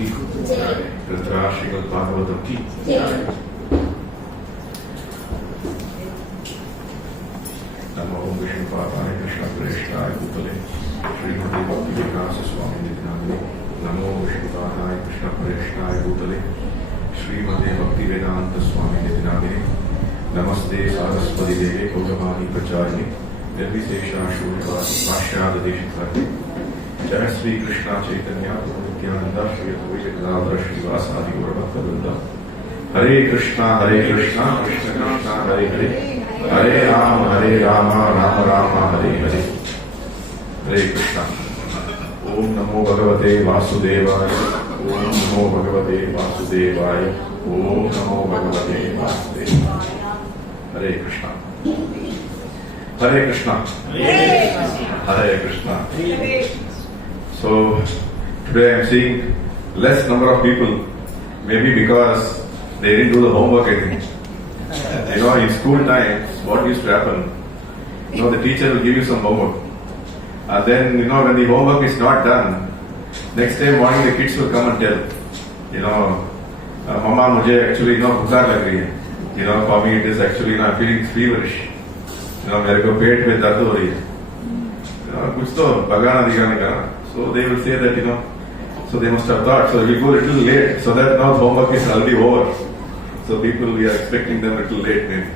की श्रीमद् भागवतम की नमो विष्णुपादाय कृष्णप्रेष्ठाय भूतले श्रीमते भक्तिविकास स्वामी निधिनामिने नमो विष्णुपादाय कृष्णप्रेष्ठाय भूतले श्रीमते भक्तिवेदांत स्वामी निधिनामिने नमस्ते सारस्वती देवे गौरवाणी प्रचारिणे निर्विशेषा शून्यवादी पाश्चात्यदेशकारिणे जय श्री कृष्ण चैतन्य नित्यानंद श्री अद्वैत गदाधर श्रीवासादि गौरभक्तवृंद हरे कृष्णा कृष्ण कृष्ण हरे हरे हरे राम राम राम हरे हरे हरे कृष्णा। ओम नमो भगवते वासुदेवाय ओम नमो भगवते वासुदेवाय ओम नमो भगवते वासुदेवाय हरे कृष्णा हरे कृष्णा हरे Krishna. So today I am seeing less number of people, maybe because they didn't do the homework, I think. In school times, what used to happen, the teacher will give you some homework. And then, when the homework is not done, next day morning the kids will come and tell, Mama, mujhe actually, bukar lag rahi hai. For me it is actually, I'm feeling feverish. मेरे को पेट में दर्द हो रही है. कुछ तो भगाना दिखाने का. So they will say that, so they must have thought, so we go a little late, so that now homework is already over. So people, we are expecting them a little late maybe.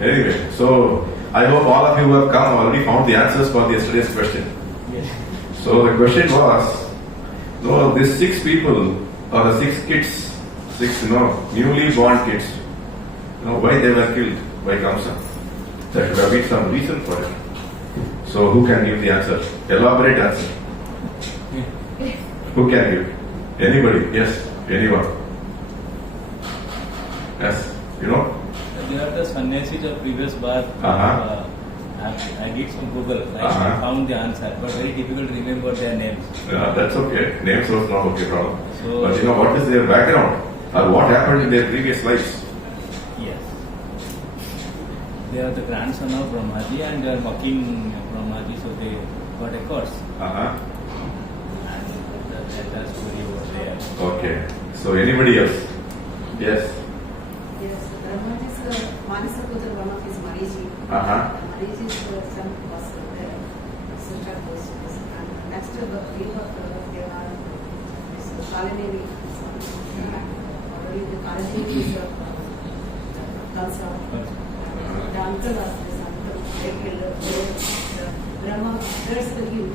Anyway, so I hope all of you who have come already found the answers for yesterday's question. Yes. So the question was, these 6 people, or the 6 kids, 6, newly born kids, why they were killed by Kamsa? There should have been some reason for it. So who can give the answer? Elaborate answer. Who can give? Anybody? Yes. Anyone? Yes. There are the sannyasis of previous birth. I did some Google. I found the answer, but very difficult to remember their names. Yeah, that's okay. Names was not okay problem. So, but what is their background? Or what happened in their previous lives? Yes. They are the grandson of Brahmaji and they are mocking Brahmaji, so they got a curse. And that story over there. Okay. So anybody else? Yes. Yes, Brahmaji's Manasa Putra, one of his Mariji. Mariji's son was there. Sister was, and next to the field of there are this Kalinini. Already the Kalinini is Kamsa. The uncle of this uncle, they killed the Brahma cursed him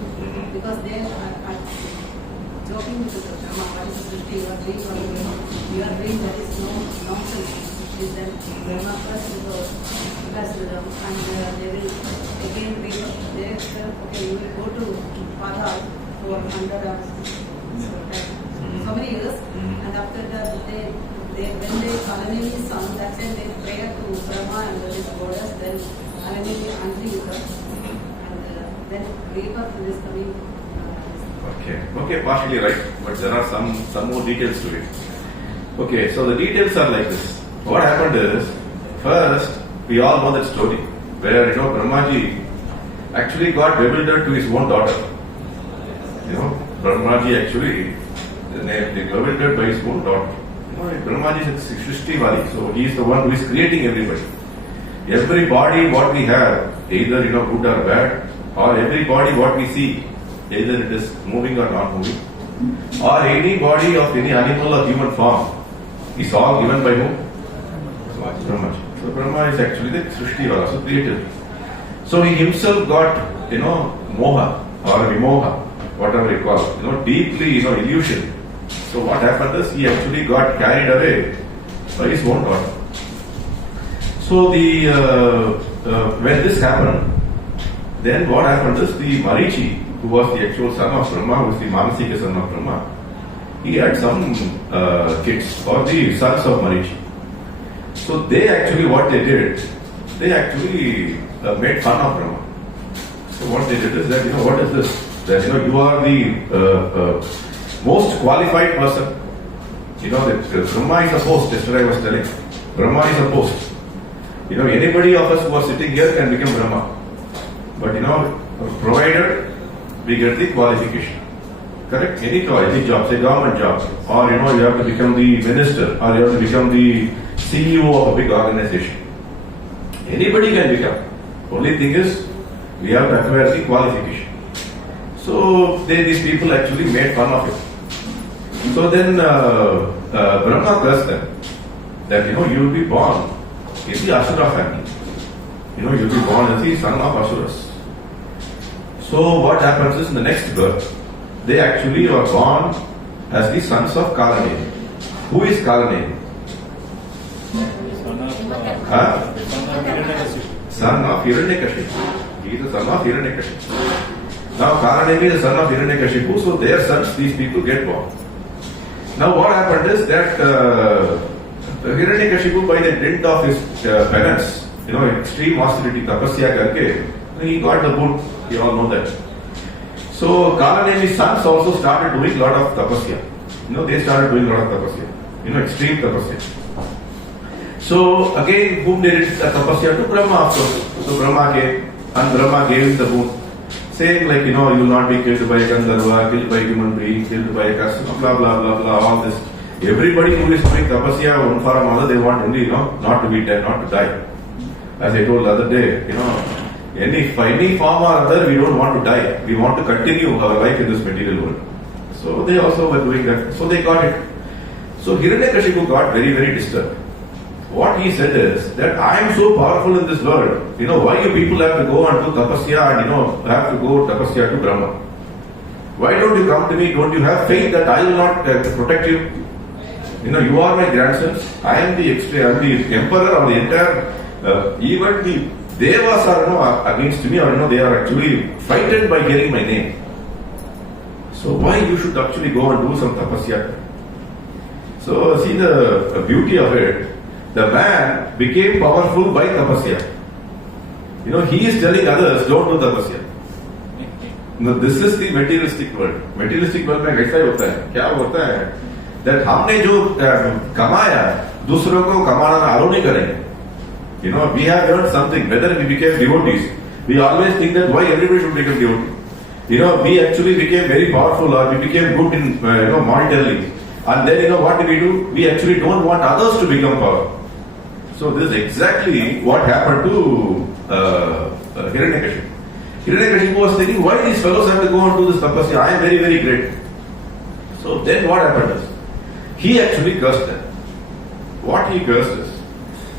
because they are joking with the Brahma. What is the Srishti? You are doing for the Brahma. You are doing that is no nonsense. Is that Brahma cursed them, and they will again be there. Okay, you will go to Pada for 100 so many years, and after that when they Kalinini son, that time they pray to Brahma and his goddess, then Kalinini until and then rebirth is coming. Okay, partially right, but there are some more details to it. Okay, so the details are like this. What happened is, first, we all know that story, where, Brahmaji actually got bewildered to his own daughter. Brahmaji actually, they bewildered by his own daughter. Brahmaji is Srishti Vali, so he is the one who is creating everybody. Every body what we have, either, good or bad, or every body what we see, either it is moving or not moving, or any body of any animal or human form, is all given by whom? Brahmaji. So Brahma is actually the Srishti Vala, so creator. So he himself got, moha or vimoha, whatever you call, deeply, illusion. So what happened is he actually got carried away by his own daughter. So when this happened, then what happened is the Marichi, who was the actual son of Brahma, who was the Manasika son of Brahma, he had some kids, or the sons of Marichi. So they actually, what they did, they actually made fun of Brahma. So what they did is that, what is this? That, you are the most qualified person. That Brahma is a post, that's what I was telling. Brahma is a post. Anybody of us who are sitting here can become Brahma. But, provided we get the qualification. Correct? Any job, say government job, or you have to become the minister, or you have to become the CEO of a big organization. Anybody can become. Only thing is, we have to acquire the qualification. So these people actually made fun of it. So then Brahma cursed them that you will be born in the Asura family. You will be born as the son of Asuras. So what happens is in the next birth, they actually are born as the sons of Kalaneni. Who is Kalaneni? Son of Hiranyakashipu. He is the son of Hiranyakashipu. Now Kalaneni is the son of Hiranyakashipu, so their sons, these people get born. Now what happened is that Hiranyakashipu, by the dint of his penance, extreme austerity, tapasya karke, he got the boon. You all know that. So Kalaneni's sons also started doing a lot of tapasya. They started doing a lot of tapasya. Extreme tapasya. So again, whom they did tapasya to? Brahma, of course. So Brahma came, and Brahma gave the boon. Saying like, you will not be killed by a Gandharva, killed by a human being, killed by a customer, blah, blah, blah, blah, all this. Everybody who is doing tapasya, one for another, they want only, not to be dead, not to die. As I told the other day, any form or other, we don't want to die. We want to continue our life in this material world. So they also were doing that. So they got it. So Hiranyakashipu got very, very disturbed. What he said is that I am so powerful in this world. Why you people have to go and do tapasya and have to go tapasya to Brahma? Why don't you come to me? Don't you have faith that I will not protect you? You are my grandsons. I am the emperor of the entire, even the Devas are against me, or they are actually frightened by hearing my name. So why you should actually go and do some tapasya? So see the beauty of it. The man became powerful by tapasya. He is telling others, don't do tapasya. This is the materialistic world. Materialistic world में कैसा होता है? क्या होता है? That हमने जो कमाया, दूसरों को कमाना आलो नहीं करेंगे. We have earned something. Whether we became devotees, we always think that why everybody should become devotee. We actually became very powerful, or we became good in monetarily, and then what do? We actually don't want others to become powerful. So this is exactly what happened to Hiranyakashipu. Hiranyakashipu was thinking, why these fellows have to go and do this tapasya? I am very, very great. So then what happened is, he actually cursed them. What he cursed is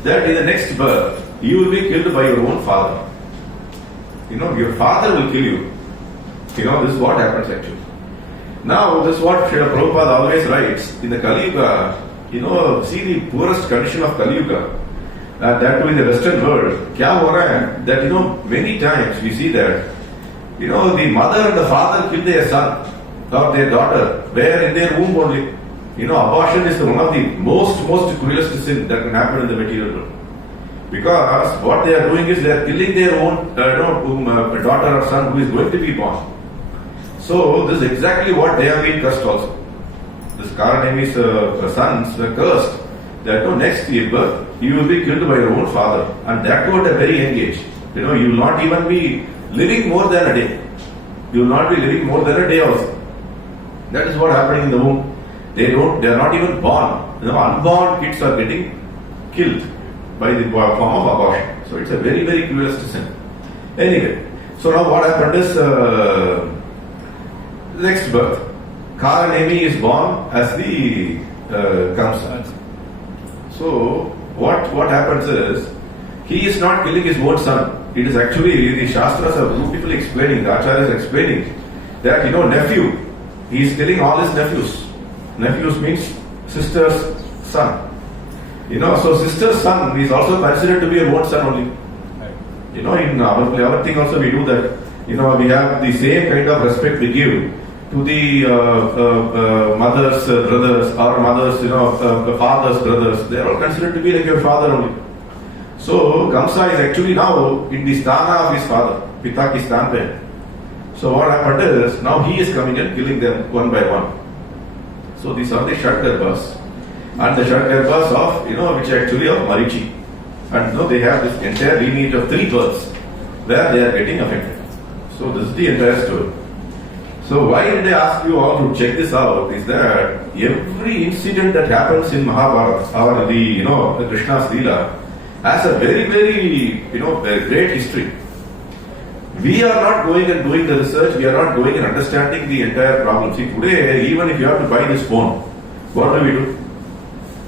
that in the next birth, you will be killed by your own father. Your father will kill you. This is what happens actually. Now, this is what Srila Prabhupada always writes. In the Kali Yuga, see the poorest condition of Kali Yuga. That too in the Western world. Kya ho raha hai? That, many times we see that, the mother and the father kill their son or their daughter, where in their womb only. Abortion is one of the most cruelest sin that can happen in the material world. Because what they are doing is they are killing their own daughter or son who is going to be born. So this is exactly what they have been cursed also. This Kalaneni's sons were cursed that next year birth you will be killed by your own father, and that too at a very young age. You will not even be living more than a day. You will not be living more than a day also. That is what happening in the womb. They are not even born. Unborn kids are getting killed by the form of abortion. So it's a very, very cruelest sin. Anyway, so now what happened is, next birth, Kalaneni is born as the Kamsa. So what happens is, he is not killing his own son. It is actually, the Shastras are beautifully explaining, the Acharya is explaining that, nephew, he is killing all his nephews. Nephews means sister's son. So sister's son is also considered to be your own son only. In our thing also we do that. We have the same kind of respect we give to the mother's brothers, or mother's, father's brothers. They are all considered to be like your father only. So Kamsa is actually now in the sthana of his father, Pita ki sthan pe. So what happened is, now he is coming and killing them one by one. So these are the Shatgarbhas. And the Shatgarbhas of, which actually of Marichi. And they have this entire lineage of 3 births where they are getting affected. So this is the entire story. So why did I ask you all to check this out is that every incident that happens in Mahabharata or the Krishna's Leela has a very a great history. We are not going and doing the research, we are not going and understanding the entire problem. See, today, even if you have to buy this phone, what do?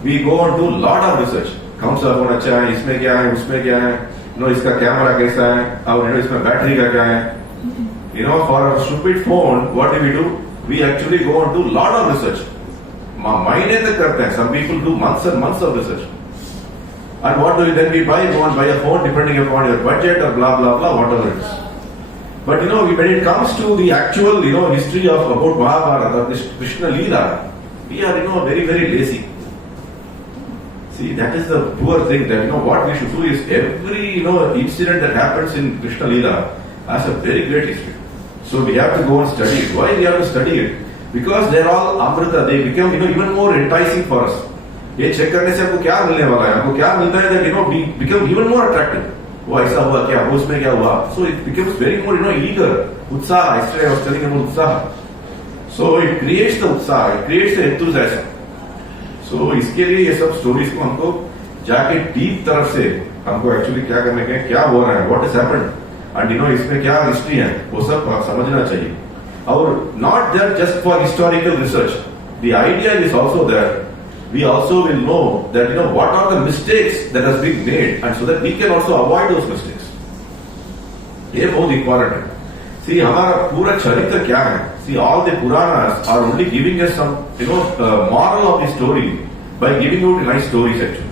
We go and do a lot of research. Kamsa phone acha hai, isme kya hai, usme kya hai, iska camera kaisa hai, aur isme battery ka kya hai. For a stupid phone, what do? We actually go and do a lot of research. Some people do months and months of research. And what do you then we buy? You want to buy a phone depending upon your budget or blah blah blah, whatever it is. But when it comes to the actual history of about Mahabharata, Krishna Leela, we are very lazy. See, that is the poor thing that what we should do is every incident that happens in Krishna Leela has a very great history. So we have to go and study it. Why we have to study it? Because they are all Amrita. They become even more enticing for us. ये check करने से आपको क्या मिलने वाला है? आपको क्या मिलता है that we become even more attractive. वो ऐसा हुआ क्या? वो उसमें क्या हुआ? So it becomes very more eager. उत्साह. Yesterday I was telling about उत्साह. So it creates the उत्साह. It creates the enthusiasm. So इसके लिए ये सब stories को हमको जाके deep तरफ से हमको actually क्या करने के क्या हो रहा है? What has happened? And इसमें क्या हिस्ट्री है वो सब समझना चाहिए. और not there just for historical research. The idea is also there. We also will know that what are the mistakes that has been made, and so that we can also avoid those mistakes. ये बहुत important है. See, हमारा पूरा चरित्र क्या है? See, all the Puranas are only giving us some moral of the story by giving out nice stories actually.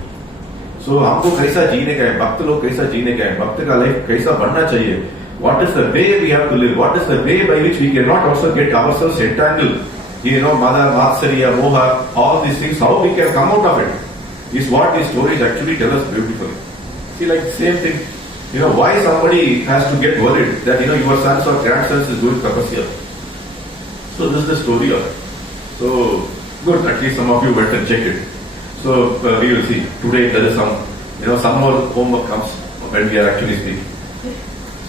So हमको कैसा जीने का है, भक्त लोग कैसा जीने का है, भक्त का लाइफ कैसा बनना चाहिए, what is the way we have to live, what is the way by which we cannot also get ourselves entangled, Mada, Matsarya, Moha, all these things, how we can come out of it, is what these stories actually tell us beautifully. See, like the same thing, why somebody has to get worried that, your sons or grandsons is doing tapasya. So this is the story of it. So, good, at least some of you went and checked it. So, we will see. Today there is some more homework comes when we are actually speaking.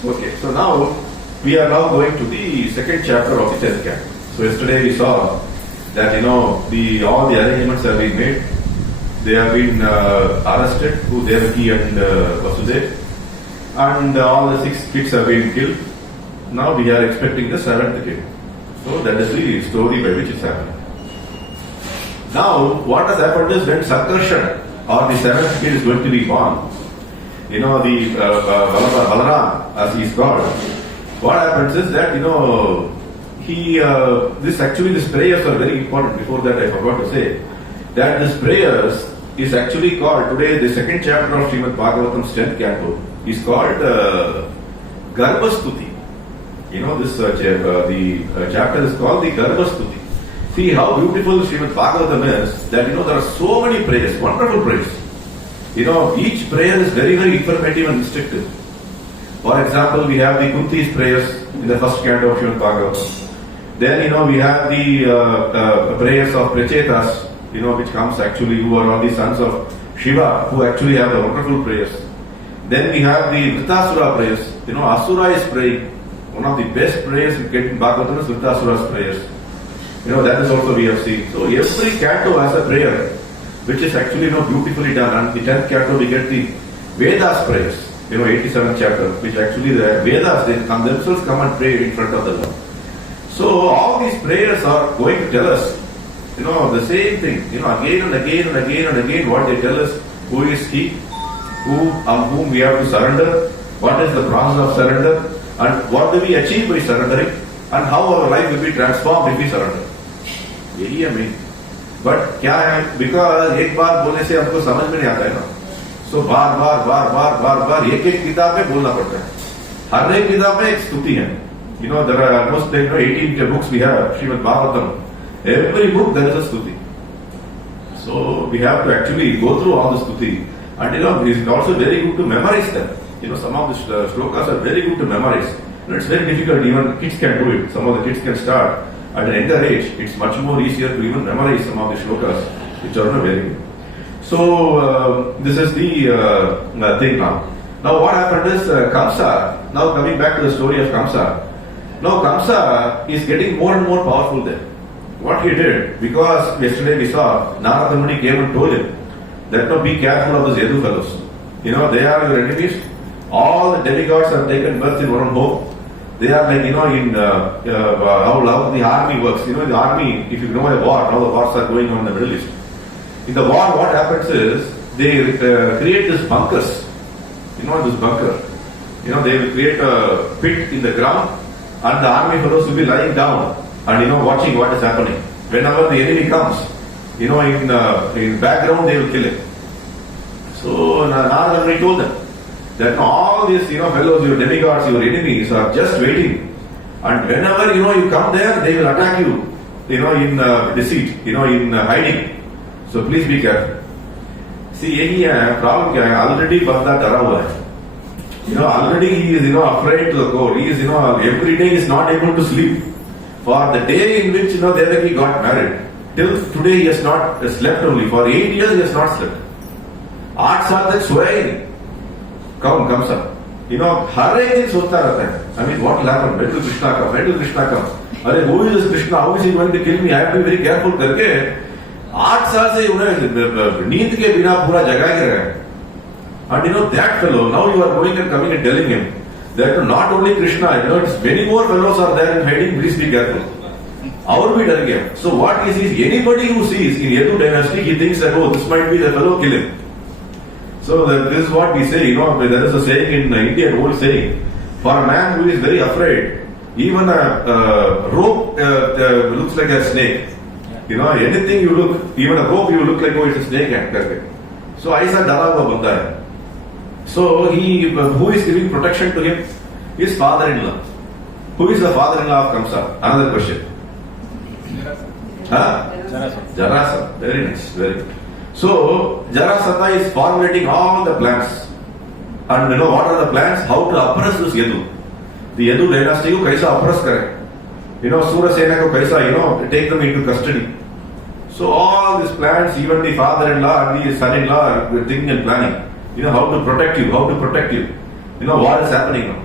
Okay, so now, we are now going to the second chapter of the 10th canto. So yesterday we saw that all the arrangements have been made. They have been arrested, Devaki and Vasudev, and all the 6 kids have been killed. Now we are expecting the 7th kid. So that is the story by which it's happening. Now what has happened is when Sankarshan or the 7th kid is going to be born, the Balaram as he is called, what happens is that these prayers are very important. Before that, I forgot to say that this prayers is actually called today. The second chapter of Srimad Bhagavatam's 10th canto is called Garbhastuti. The chapter is called the Garbhastuti. See how beautiful Srimad Bhagavatam is. That there are so many prayers, wonderful prayers. Each prayer is very informative and instructive. For example, we have the Kunti's prayers in the first canto of Srimad Bhagavatam. Then, we have the prayers of Prachetas, which comes actually, who are all the sons of Shiva, who actually have the wonderful prayers. Then we have the Vritasura prayers. Asura is praying. One of the best prayers we get in Bhagavatam is Vritasura's prayers. That is also we have seen. So every canto has a prayer, which is actually beautifully done. And the 10th canto we get the Vedas prayers, 87th chapter, which actually the Vedas, they themselves come and pray in front of the Lord. So all these prayers are going to tell us, the same thing, again and again and again and again, what they tell us, who is He, whom we have to surrender, what is the process of surrender, and what do we achieve by surrendering, and how our life will be transformed if we surrender. यही है main. But क्या है, because एक बार बोलने से हमको समझ में नहीं आता है ना, सो बार बार एक किताब में बोलना पड़ता है. हर एक किताब में एक स्तुति है. There are almost 18 books we have, Srimad Bhagavatam. Every book there is a stuti. So we have to actually go through all the stuti. And it is also very good to memorize them. Some of the shlokas are very good to memorize. It's very difficult, even kids can do it. Some of the kids can start. At an younger age, it's much more easier to even memorize some of the shlokas, which are not very good. So this is the thing now. Now what happened is Kamsa, now coming back to the story of Kamsa, Now Kamsa is getting more and more powerful there. What he did, because yesterday we saw Narada Muni came and told him that no, be careful of those Yadu fellows. They are your enemies. All the demigods have taken birth in one home. They are like, in how the army works. The army, if you know a war, how the wars are going on in the Middle East. In the war, what happens is, they create these bunkers. This bunker. They will create a pit in the ground, and the army fellows will be lying down and watching what is happening. Whenever the enemy comes, in background they will kill him. So Narada Muni told them that all these fellows, your demigods, your enemies are just waiting, and whenever you come there, they will attack you. In deceit, in hiding. So please be careful. See, यही problem क्या है? Already बंदा डरा हुआ है. Already he is afraid to the core. He is every day he is not able to sleep. For the day in which Devaki got married, till today he has not slept only. For 8 years he has not slept. 8 साल तक सोया ही नहीं. Kamsa. हर एक दिन सोचता रहता है. I mean, what will happen? When will Krishna come? When will Krishna come? अरे who is this Krishna? How is he going to kill me? I have to be very careful करके 8 साल से उन्हें नींद के बिना पूरा जगा के रहा है. And that fellow, now you are going and coming and telling him that not only Krishna, it's many more fellows are there in hiding, please be careful. Our be dar gaya. So what he sees, anybody who sees in Yadu dynasty, he thinks that, this might be the fellow, kill him. So this is what we say, there is a saying in India, an old saying, for a man who is very afraid, even a rope looks like a snake. Anything you look, even a rope you look like, it's a snake. So aisa dara hua banda hai. So who is giving protection to him? His father-in-law. Who is the father-in-law of Kamsa? Another question. Jarasandha. Very nice. Very good. So Jarasandha is formulating all the plans. And what are the plans? How to oppress this Yadu. The Yadu dynasty ko kaisa oppress kare. Surasena ko kaisa, take them into custody. So all these plans, even the father-in-law and the son-in-law are thinking and planning. How to protect you, what is happening now.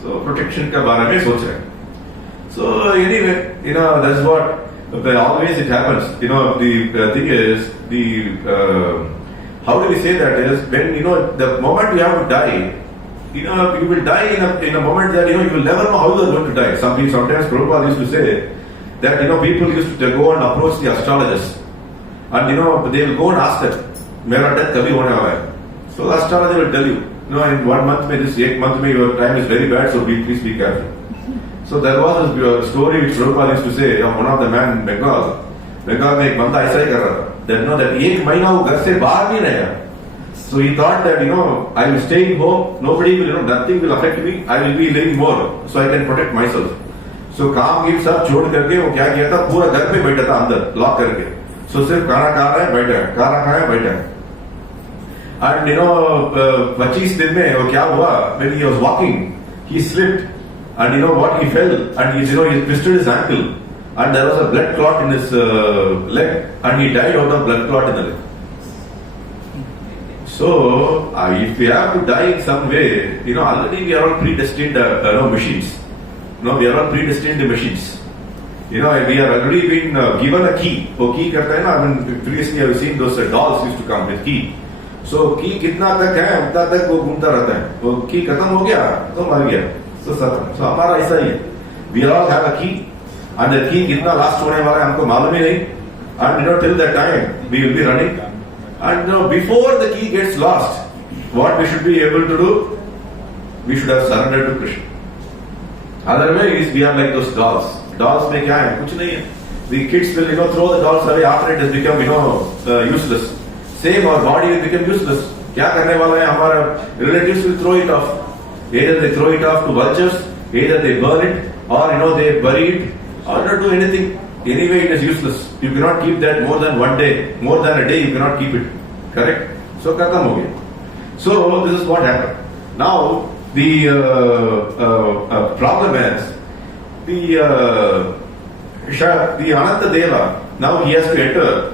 So protection ka baare mein soch rahe. So anyway, that's what always it happens. The thing is, how do we say that is, when the moment you have to die, you will die in a moment that you will never know how you are going to die. Sometimes Prabhupada used to say that people used to go and approach the astrologers, and they will go and ask them, "Mera death kabhi hone wala hai." So the astrologer will tell you, in 1 month, this 8 month, your time is very bad, so please be careful. So there was a story which Prabhupada used to say of one of the man in Bengal में एक बंदा ऐसा ही कर रहा था. That 1 महीना वो घर से बाहर नहीं रहेगा. So he thought that I will stay home, nobody will nothing will affect me, I will be living more, so I can protect myself. So काम की सब छोड़ करके वो क्या किया था, पूरा घर पे बैठा था अंदर लॉक करके. So सिर्फ खाना खा रहा है बैठा है, खाना खाया बैठा है. And 25 दिन में वो क्या हुआ, when he was walking, he slipped and what he fell and he twisted his ankle and there was a blood clot in his leg and he died out of blood clot in the leg. So if we have to die in some way, already we are all predestined machines. We are all predestined machines. We are already been given a key. वो key करता है ना, I mean previously I have seen those dolls used to come with key. So key कितना तक है उतना तक वो घूमता रहता है. वो key खत्म हो गया तो मर गया. So हमारा ऐसा ही है. We all have a key and the key कितना last होने वाला है हमको मालूम ही नहीं. And till that time we will be running. And before the key gets lost, what we should be able to do? We should have surrendered to Krishna. Otherwise, we are like those dolls. Dolls में क्या है? कुछ नहीं है. The kids will throw the dolls away after it has become useless. Same, our body will become useless. क्या करने वाला है? हमारा relatives will throw it off. Either they throw it off to vultures, either they burn it, or they bury it, or not do anything. Anyway, it is useless. You cannot keep that more than 1 day. More than a day, you cannot keep it. Correct? So, khatam ho gaya. So, this is what happened. Now, the problem is, the Ananta Deva, now he has to enter.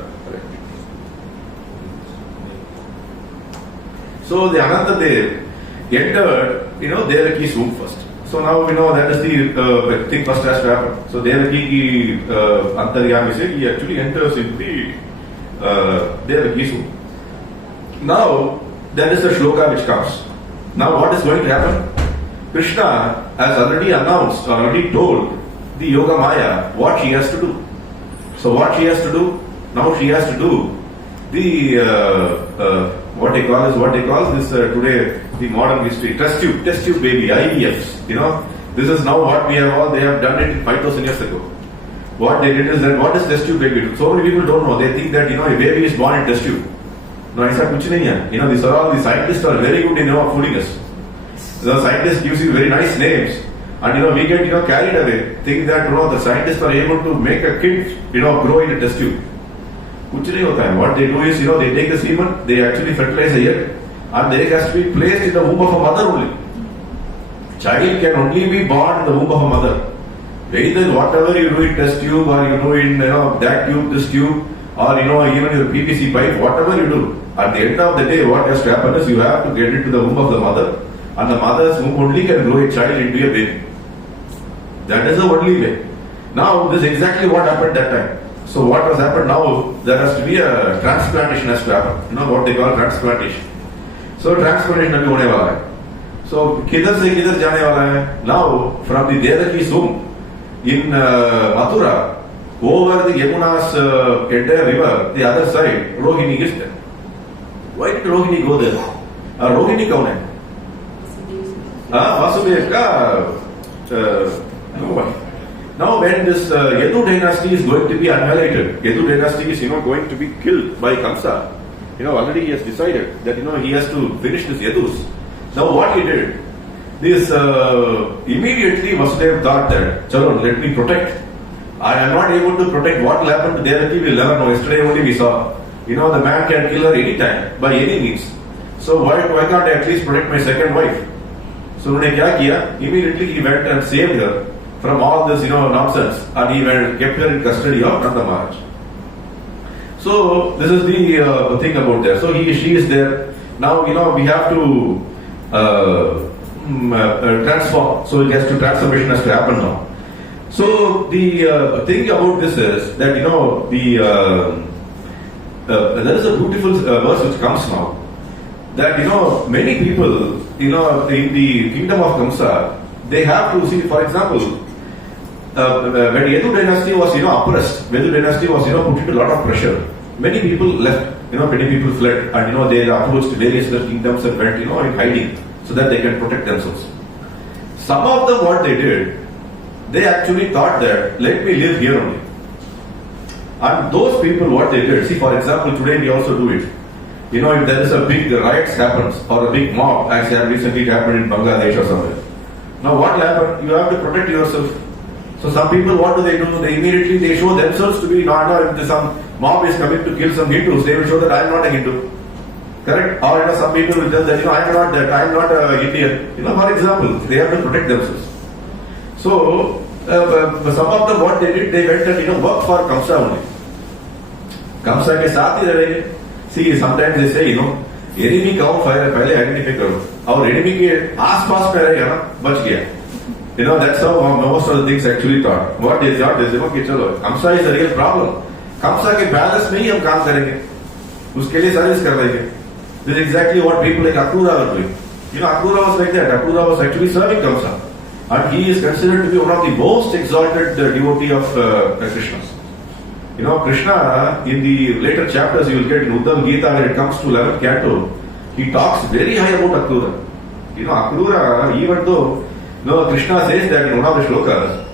So, the Ananta Deva entered, Devaki's womb first. So now we know that is the thing first has to happen. So Devaki Antaryami said he actually enters into the Devaki soon. Now there is a shloka which comes. Now what is going to happen? Krishna has already announced, already told the Yoga Maya what she has to do. So what she has to do? Now she has to do the what they call this today, the modern history, test tube baby, IVFs. You know, this is now what they have done it 5,000 years ago. What they did is that, what is test tube baby? So many people don't know. They think that, a baby is born in test tube. No, I said, these are all, the scientists are very good in fooling us. The scientist gives you very nice names, and we get carried away, think that the scientists are able to make a kid grow in a test tube. What they do is, they take the semen, they actually fertilize the egg, and the egg has to be placed in the womb of a mother only. Child can only be born in the womb of a mother. Either whatever you do in test tube, or you do in that tube, this tube, or even your PVC pipe, whatever you do, at the end of the day, what has to happen is you have to get into the womb of the mother, and the mother's womb only can grow a child into a baby. That is the only way. Now, this is exactly what happened that time. So what has happened now, there has to be a transplantation has to happen. What they call transplantation. So transplantation abhi hone wala hai. So kidhar se kidhar jane wala hai. Now from the Devaki's womb in Mathura, over the Yamuna's entire river, the other side, Rohini is there. Why did Rohini go there? Rohini kaun hai? Vasudev ka no. Now when this Yadu dynasty is going to be annihilated, Yadu dynasty is going to be killed by Kamsa. Already he has decided that he has to finish this Yadus. Now what he did is immediately Vasudev thought that, chalo, let me protect. I am not able to protect. What will happen to Devaki we will never know. Yesterday only we saw. The man can kill her anytime by any means. So why can't I at least protect my second wife? So immediately he went and saved her from all this, nonsense, and he kept her in custody of Nanda Maharaj. So this is the thing about there. So she is there. Now, we have to transform. So it has to, transformation has to happen now. So the thing about this is that, there is a beautiful verse which comes now. That, many people, in the kingdom of Kamsa, they have to see, for example, when Yadu dynasty was, oppressed, Yadu dynasty was, put into a lot of pressure. Many people left, many people fled, and, they approached various other kingdoms and went, in hiding, so that they can protect themselves. Some of them, what they did, they actually thought that, let me live here only. And those people, what they did, see, for example, today we also do it. If there is a big riots happens, or a big mob, as recently it happened in Bangladesh or somewhere. Now what will happen? You have to protect yourself. So some people, what do? They immediately show themselves to be, if some mob is coming to kill some Hindus, they will show that I am not a Hindu. Correct? Or some people will tell that, I am not that, I am not a Indian. For example, they have to protect themselves. So some of them, what they did, they went and work for Kamsa only. Kamsa ke saath hi rahenge. See, sometimes they say, enemy kaun pehle identify karo. Our enemy ke aas-paas mein rahega na, bach gaya. That's how most of the things actually thought. What they thought is, okay, chalo, Kamsa is a real problem. Kamsa ke palace mein hi hum kaam karenge. Uske liye service kar denge. This is exactly what people like Akura were doing. Akura was like that. Akura was actually serving Kamsa. And he is considered to be one of the most exalted devotee of Krishna. Krishna, in the later chapters you will get in Uddhav Gita, when it comes to 11th canto, he talks very high about Akura. Akura, even though Krishna says that in one of the shlokas,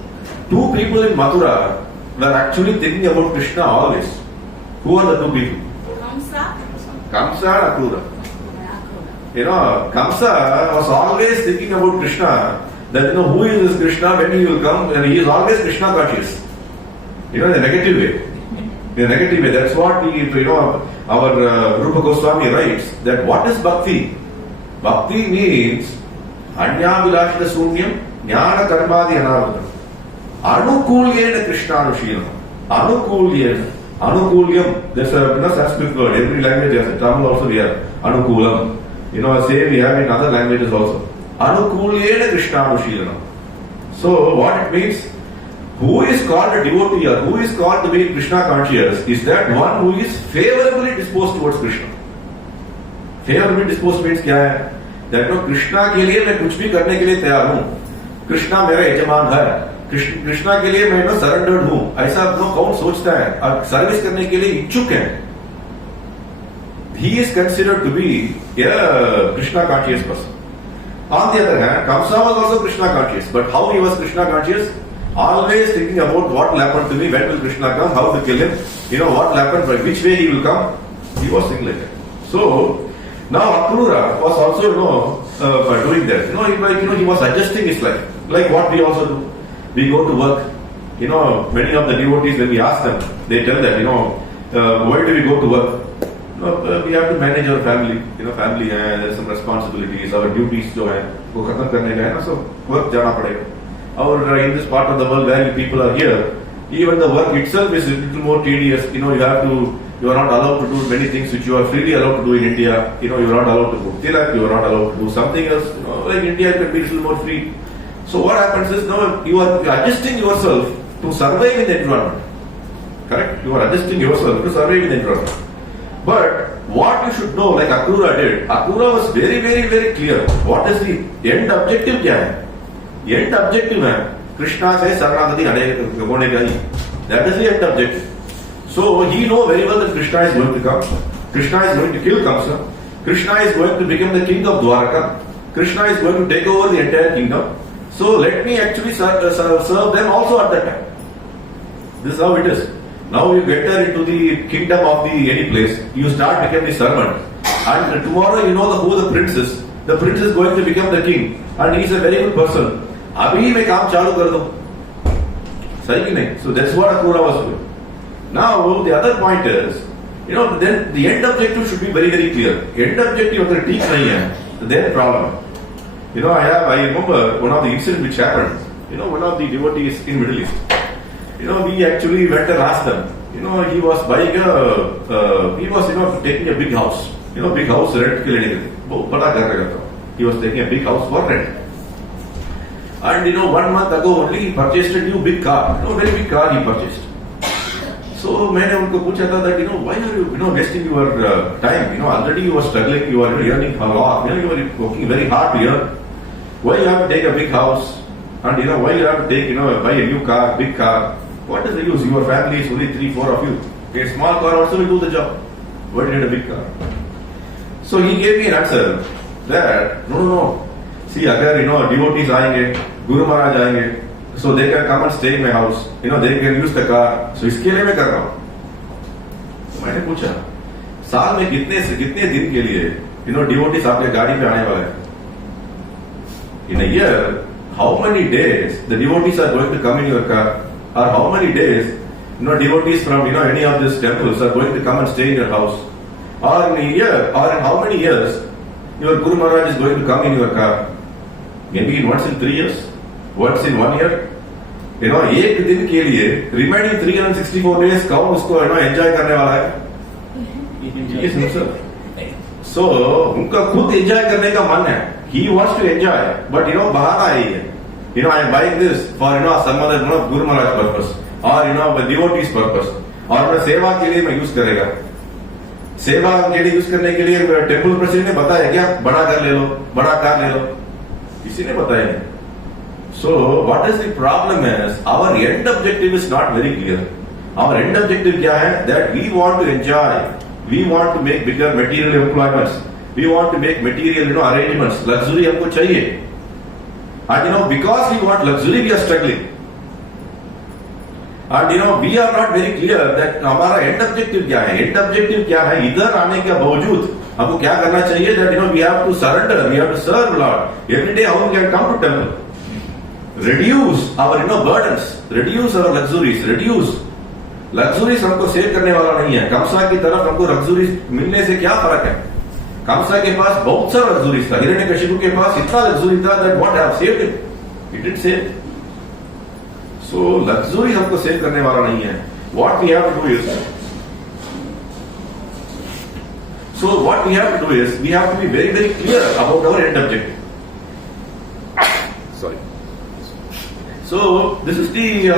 two people in Mathura were actually thinking about Krishna always. Who are the two people? Kamsa and Akura. Kamsa was always thinking about Krishna, that who is this Krishna, when he will come, and he is always Krishna conscious. In a negative way. In a negative way. That's what our Rupa Goswami writes, that what is bhakti? Bhakti means Anya Vilashita Sunyam Jnana Karmadi Anarvatam. Anukulyena Krishna Anushilana. Anukulyam. There's a Sanskrit word. Every language has a Tamil also we have Anukulam. Same we have in other languages also. Anukulyena Krishna Anushilana. So what it means, who is called a devotee or who is called to be Krishna conscious is that one who is favorably disposed towards Krishna. Favorably disposed means क्या है? That no, Krishna के लिए मैं कुछ भी करने के लिए तैयार हूँ. कृष्णा मेरा यजमान है. कृष्णा के लिए मैं सरेंडर्ड हूँ. ऐसा लोग कौन सोचता है और सर्विस करने के लिए इच्छुक है. He is considered to be a Krishna conscious person. On the other hand, Kamsa was also Krishna conscious. But how he was Krishna conscious? Always thinking about what will happen to me, when will Krishna come, how to kill him, what will happen, by which way he will come. He was thinking like that. So, now Akura was also, doing that. He was adjusting his life. Like what we also do. We go to work. Many of the devotees, when we ask them, they tell that, why do we go to work? We have to manage our family. Family hai, there are some responsibilities, our duties जो है वो खत्म करने का है ना, so work जाना पड़ेगा. Or in this part of the world where people are here, even the work itself is a little more tedious. You are not allowed to do many things which you are freely allowed to do in India. You are not allowed to put tilak, you are not allowed to do something else. Like India, you can be a little more free. So what happens is, you are adjusting yourself to survive in the environment. Correct? You are adjusting yourself to survive in the environment. But what you should know, like Akura did, Akura was very, very, very clear. What is the end objective? क्या है? End objective है कृष्णा से शरणागति होने का ही. That is the end objective. So he know very well that Krishna is going to come. Krishna is going to kill Kamsa. Krishna is going to become the king of Dwaraka. Krishna is going to take over the entire kingdom. So let me actually serve them also at that time. This is how it is. Now you get there into the kingdom of any place. You start becoming the servant. And tomorrow you know who the prince is. The prince is going to become the king. And he is a very good person. अभी मैं काम चालू कर दूं. सही कि नहीं? So that's what Akura was doing. Now the other point is, then the end objective should be very, very clear. End objective अगर ठीक नहीं है, then problem. I remember one of the incidents which happened. One of the devotees in Middle East. We actually went and asked them. He was buying taking a big house. Big house rent के लेने के लिए. बहुत बड़ा घर रहता. He was taking a big house for rent. And 1 month ago only he purchased a new big car. Very big car he purchased. So मैंने उनको पूछा था that why are you wasting your time? Already you are struggling, you are earning a lot, you are working very hard to earn. Why you have to take a big house? And why you have to take buy a new car, big car? What is the use? Your family is only 3-4 of you. A small car also will do the job. Why do you need a big car? So he gave me an answer that no. See, अगर devotees आएंगे, Guru Maharaj आएंगे, so they can come and stay in my house. They can use the car. So इसके लिए मैं कर रहा हूँ. तो मैंने पूछा, साल में कितने दिन के लिए devotees आपके गाड़ी पे आने वाले हैं? In a year, how many days the devotees are going to come in your car? Or how many days devotees from any of these temples are going to come and stay in your house? Or in a year, or in how many years your Guru Maharaj is going to come in your car? Maybe once in 3 years, once in 1 year. एक दिन के लिए remaining 364 days कौन उसको enjoy करने वाला है? He is himself. So उनका खुद enjoy करने का मन है. He wants to enjoy, but बहाना है ये. I am buying this for some other Guru Maharaj purpose, or devotees purpose, और मैं सेवा के लिए मैं यूज करेगा. सेवा के लिए यूज करने के लिए टेम्पल प्रेसिडेंट ने बताया क्या? बड़ा घर ले लो, बड़ा कार ले लो. किसी ने बताया नहीं. So what is the problem is our end objective is not very clear. Our end objective क्या है? That we want to enjoy, we want to make bigger material employments, we want to make material arrangements. Luxury हमको चाहिए. And because we want luxury, we are struggling. And we are not very clear that हमारा end objective क्या है? End objective क्या है? इधर आने के बावजूद हमको क्या करना चाहिए? That we have to surrender, we have to serve Lord. Every day how we can come to temple. Reduce our burdens, reduce our luxuries, reduce. Luxuries हमको सेव करने वाला नहीं है. कंसा की तरफ हमको luxuries मिलने से क्या फर्क है? कंसा के पास बहुत सारा लग्जरीज था. हिरण्यकशिपु के पास इतना लग्जरी था that what have saved him? It didn't save. So luxury हमको सेव करने वाला नहीं है. What we have to do is, we have to be very, very clear about our end objective. Sorry. So this is the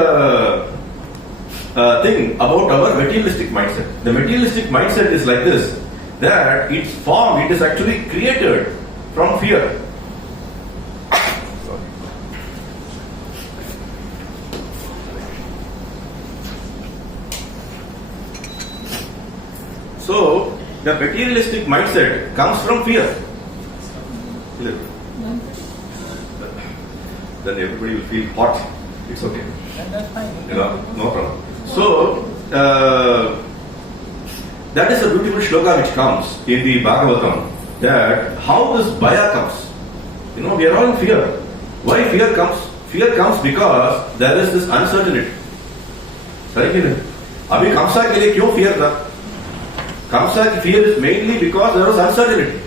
thing about our materialistic mindset. The materialistic mindset is like this, that its form, it is actually created from fear. So the materialistic mindset comes from fear. Then everybody will feel hot. It's okay. That's fine. No problem. So, that is a beautiful shloka which comes in the Bhagavatam, that how this bhaya comes. We are all in fear. Why fear comes? Fear comes because there is this uncertainty. Abhi Kamsa ke liye kyun fear tha? Kamsa ki fear is mainly because there was uncertainty.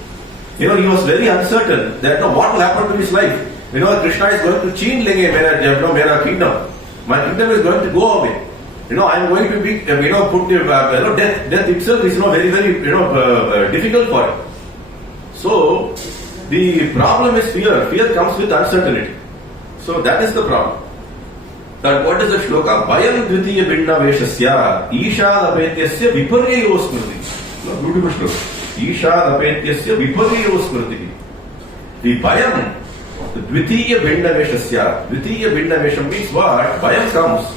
He was very uncertain that what will happen to his life. Krishna is going to change mera kingdom. My kingdom is going to go away. I am going to be, put death itself is very, very, difficult for him. So, the problem is fear. Fear comes with uncertainty. So, that is the problem. That what is the shloka? Bhayam dvitiya binda veshasya ishadapetyasya viparyayo smriti. Beautiful shloka. Ishadapetyasya viparyayo smriti. The bhayam dvitiya binda veshasya. Dvitiya binda vesha means what? Bhayam comes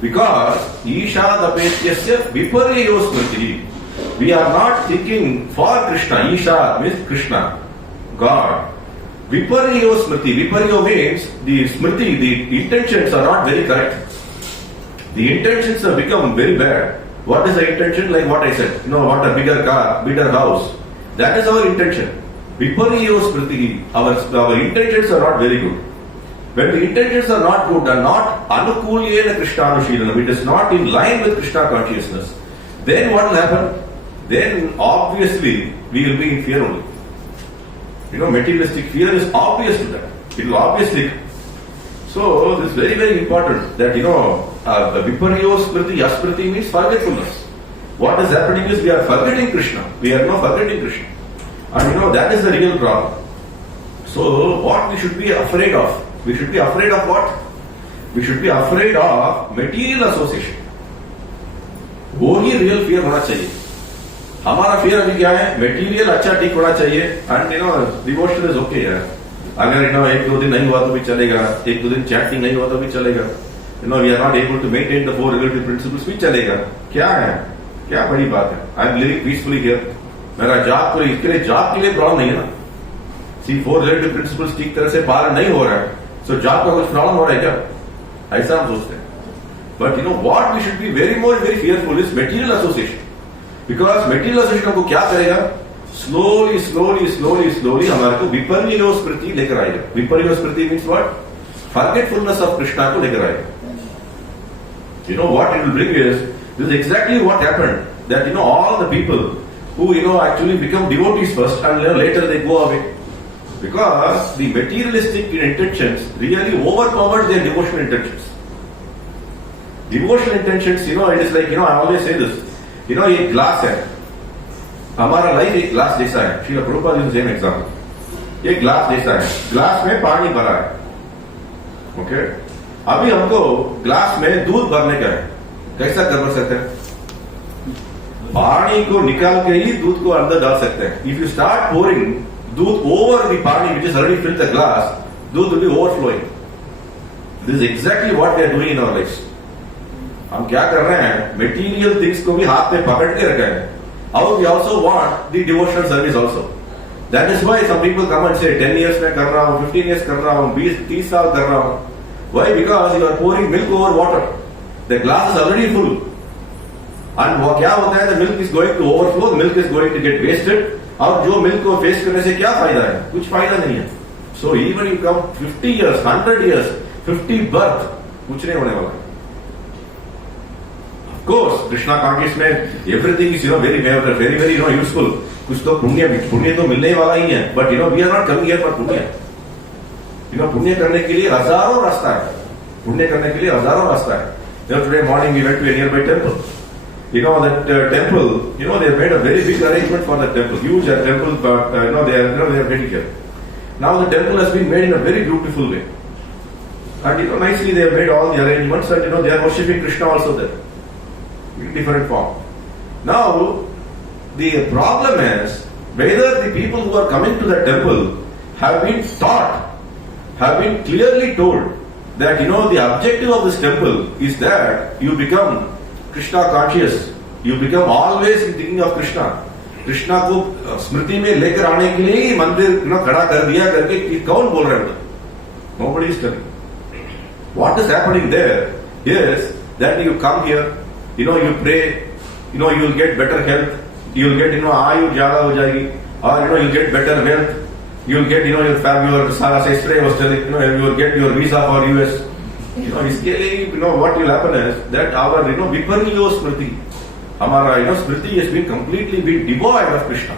because ishadapetyasya viparyayo smriti. We are not thinking for Krishna. Isha means Krishna, God. Viparyo smriti. Viparyo means the smriti, the intentions are not very correct. The intentions have become very bad. What is the intention? Like what I said, what a bigger car, bigger house. That is our intention. Viparyo smriti. Our intentions are not very good. When the intentions are not good, are not anukulyena Krishnanushilanam, it is not in line with Krishna consciousness, then what will happen? Then obviously we will be in fear only. Materialistic fear is obvious to that. It will obviously. So this is very, very important that viparyo smriti, yasmriti means forgetfulness. What is happening is we are forgetting Krishna. We are not forgetting Krishna. And that is the real problem. So what we should be afraid of? We should be afraid of what? We should be afraid of material association. वो ही real fear होना चाहिए. हमारा fear अभी क्या है? Material अच्छा ठीक होना चाहिए. And devotion is okay यार. अगर एक दो दिन नहीं हुआ तो भी चलेगा. एक दो दिन chanting नहीं हुआ तो भी चलेगा. We are not able to maintain the 4 relative principles भी चलेगा. क्या है? क्या बड़ी बात है? I am living peacefully here. मेरा जाप को इसके लिए जाप के लिए प्रॉब्लम नहीं है ना. See 4 relative principles ठीक तरह से पालन नहीं हो रहा है. So जाप का कुछ प्रॉब्लम हो रहा है क्या? ऐसा हम सोचते हैं. But what we should be very fearful is material association. Because material association हमको क्या करेगा? Slowly हमारे को विपर्यो स्मृति लेकर आएगा. विपर्यो स्मृति means what? Forgetfulness of Krishna को लेकर आएगा. What it will bring is, this is exactly what happened. That all the people who actually become devotees first and later they go away. Because the materialistic intentions really overpowered their devotional intentions. Devotional intentions, it is like, I always say this. एक glass है. हमारा life एक glass जैसा है. Srila Prabhupada used the same example. एक glass जैसा है. Glass में पानी भरा है. ओके. अभी हमको ग्लास में दूध भरने का है. कैसा कर सकते हैं? पानी को निकाल के ही दूध को अंदर डाल सकते हैं. इफ यू स्टार्ट पोरिंग दूध ओवर द पानी which is already filled the glass, दूध will be overflowing. This is exactly what we are doing in our lives. हम क्या कर रहे हैं? Material things को भी हाथ में पकड़ के रखे हैं. How we also want the devotional service also. That is why some people come and say 10 years में कर रहा हूँ, 15 years कर रहा हूँ, 20-30 साल कर रहा हूँ. Why? Because you are pouring milk over water. The glass is already full. And वो क्या होता है? The milk is going to overflow. The milk is going to get wasted. और जो milk को waste करने से क्या फायदा है? कुछ फायदा नहीं है. So even you come 50 years, 100 years, 50 birth, कुछ नहीं होने वाला है. Of course, Krishna consciousness में everything is very useful. कुछ तो पुण्य तो मिलने वाला ही है. But we are not coming here for पुण्य. पुण्य करने के लिए हजारों रास्ता है. पुण्य करने के लिए हजारों रास्ता है. Today morning we went to a nearby temple. That temple, they have made a very big arrangement for that temple. Huge temple, but they are very care. Now the temple has been made in a very beautiful way. And nicely they have made all the arrangements, and they are worshipping Krishna also there in different form. Now the problem is whether the people who are coming to the temple have been taught, have been clearly told that the objective of this temple is that you become Krishna conscious, you become always thinking of Krishna. Krishna को स्मृति में लेकर आने के लिए ही मंदिर खड़ा कर दिया करके कि कौन बोल रहे हैं? Nobody is telling. What is happening there is that you come here, you pray, you will get better health, you will get आयु ज्यादा हो जाएगी, or you will get better health, you will get your sister was telling, you will get your visa for US. इसके लिए what will happen is that our viparnyo smriti, हमारा smriti has been completely devoid of Krishna.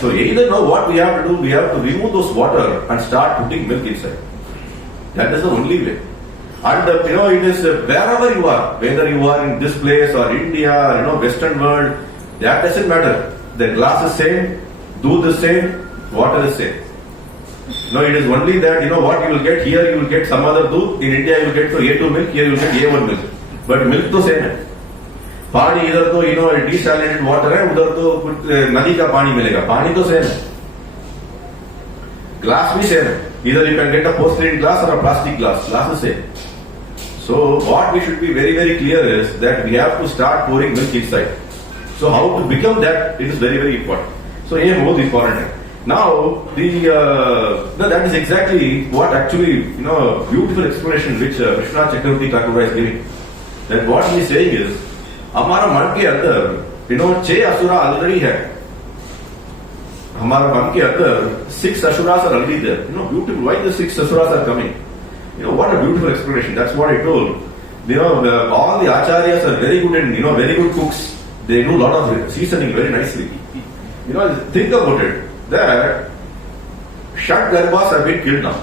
So either what we have to do, we have to remove those water and start putting milk inside. That is the only way. And it is wherever you are, whether you are in this place or India or Western world, that doesn't matter. The glass is same, दूध is same, water is same. No, it is only that what you will get here, you will get some other दूध. In India, you will get A2 milk, here you will get A1 milk. But milk तो same है. पानी इधर तो desalinated water है, उधर तो नदी का पानी मिलेगा. पानी तो same है. Glass भी same है. Either you can get a porcelain glass or a plastic glass. Glass is same. So what we should be very, very clear is that we have to start pouring milk inside. So how to become that, it is very, very important. So ये बहुत important है. Now that is exactly what actually beautiful explanation which Krishna Chakravarti Akura is giving. That what he is saying is हमारा मन के अंदर 6 asura already है. हमारा मन के अंदर 6 asuras are already there. Beautiful. Why the 6 asuras are coming? What a beautiful explanation. That's what I told. All the acharyas are very good and very good cooks. They do a lot of seasoning very nicely. Think about it. That Shat Garbhas have been killed now.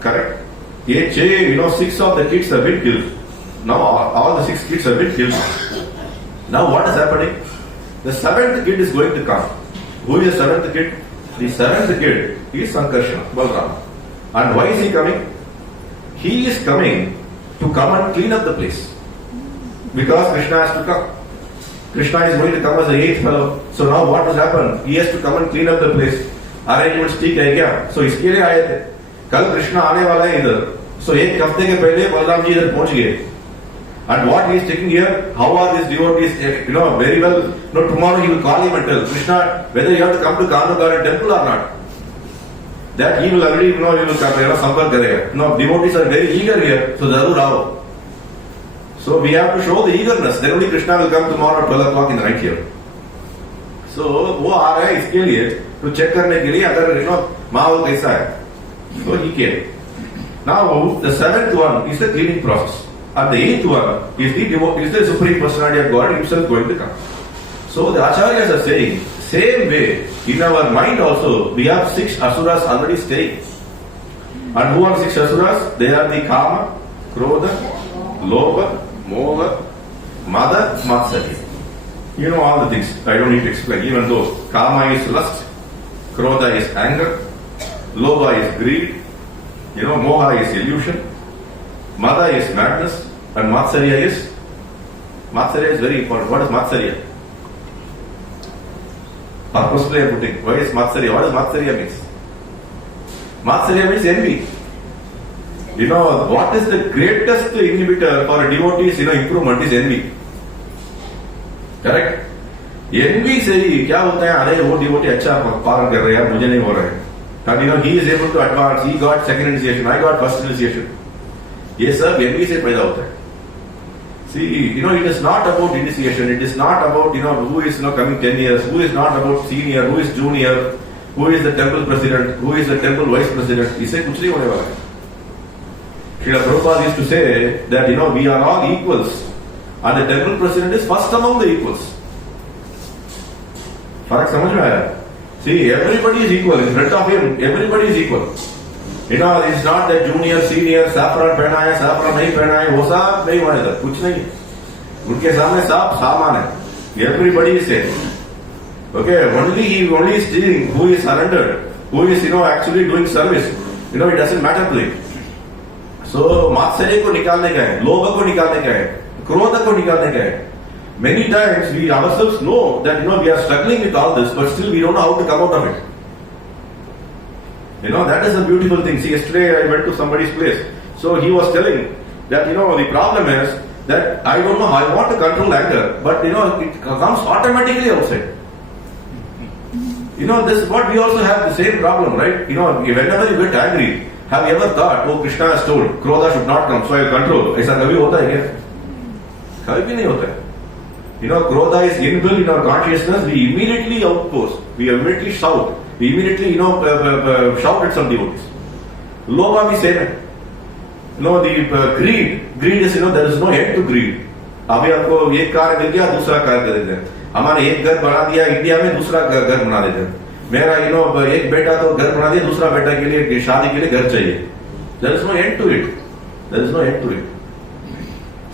Correct? 6 of the kids have been killed. Now all the 6 kids have been killed. Now what is happening? The 7th kid is going to come. Who is the 7th kid? The 7th kid is Sankarsana, Balrama. And why is he coming? He is coming to come and clean up the place. Because Krishna has to come. Krishna is going to come as the 8th fellow. So now what will happen? He has to come and clean up the place. Arrangements ठीक है क्या? So इसके लिए आए थे. कल कृष्णा आने वाला है इधर. So एक हफ्ते के पहले बलराम जी इधर पहुंच गए. And what he is taking here, how are these devotees, very well, tomorrow he will call him and tell Krishna whether you have to come to Kanugaran temple or not. That he will already, he will come, sampark karega. Devotees are very eager here, so zarur aao. So we have to show the eagerness. Then only Krishna will come tomorrow at 12 o'clock in the night here. So वो आ रहा है इसके लिए, to check करने के लिए अगर माहौल कैसा है. So he came. Now the 7th one is the cleaning process. And the 8th one is the Supreme Personality of God himself going to come. So the Acharyas are saying, same way, in our mind also, we have 6 asuras already staying. And who are 6 asuras? They are the Kama, Krodha, Lobha, Moha, Mada, Matsarya. All the things. I don't need to explain. Even though Kama is lust, Krodha is anger, Lobha is greed, Moha is illusion, Mada is madness, and Matsarya is very important. What is Matsarya? Purposely I am putting. Why is Matsarya? What does Matsarya means? Matsarya means envy. What is the greatest inhibitor for a devotee's improvement is envy. Correct? Envy से ही क्या होता है? अरे वो devotee अच्छा पालन कर रहे हैं, मुझे नहीं हो रहा है. And he is able to advance. He got second initiation. I got first initiation. ये सब envy से पैदा होता है. See, it is not about initiation. It is not about who is coming 10 years. Who is not about senior. Who is junior. Who is the temple president. Who is the temple vice president. इससे कुछ नहीं होने वाला है. Srila Prabhupada used to say that we are all equals, and the temple president is first among the equals. फर्क समझ में आया? See, everybody is equal in front of him. Everybody is equal. It's not that junior, senior, saffron पहना है, saffron नहीं पहना है, वो सब नहीं होने था, कुछ नहीं. उनके सामने सब सामान है. Everybody is same. Okay, only is seeing who is surrendered, who is actually doing service. It doesn't matter to him. So मात्सर्य को निकालने का है, लोभ को निकालने का है, क्रोध को निकालने का है. Many times we ourselves know that we are struggling with all this, but still we don't know how to come out of it. That is a beautiful thing. See, yesterday I went to somebody's place. So he was telling that the problem is that I don't know how I want to control anger, but it comes automatically outside. This is what we also have the same problem, right? Whenever you get angry, have you ever thought, oh, Krishna has told, Krodha should not come, so I will control. ऐसा कभी होता है क्या? कभी भी नहीं होता है. Krodha is inbuilt in our consciousness. We immediately outpost. We immediately shout. We immediately, shout at some devotees. Lobha भी same है. The greed is, there is no end to greed. अभी आपको एक कार मिल गया, दूसरा कार कर देते हैं. हमारे एक घर बना दिया इंडिया में, दूसरा घर बना देते हैं. मेरा एक बेटा तो घर बना दिया, दूसरा बेटा के लिए शादी के लिए घर चाहिए. There is no end to it. There is no end to it.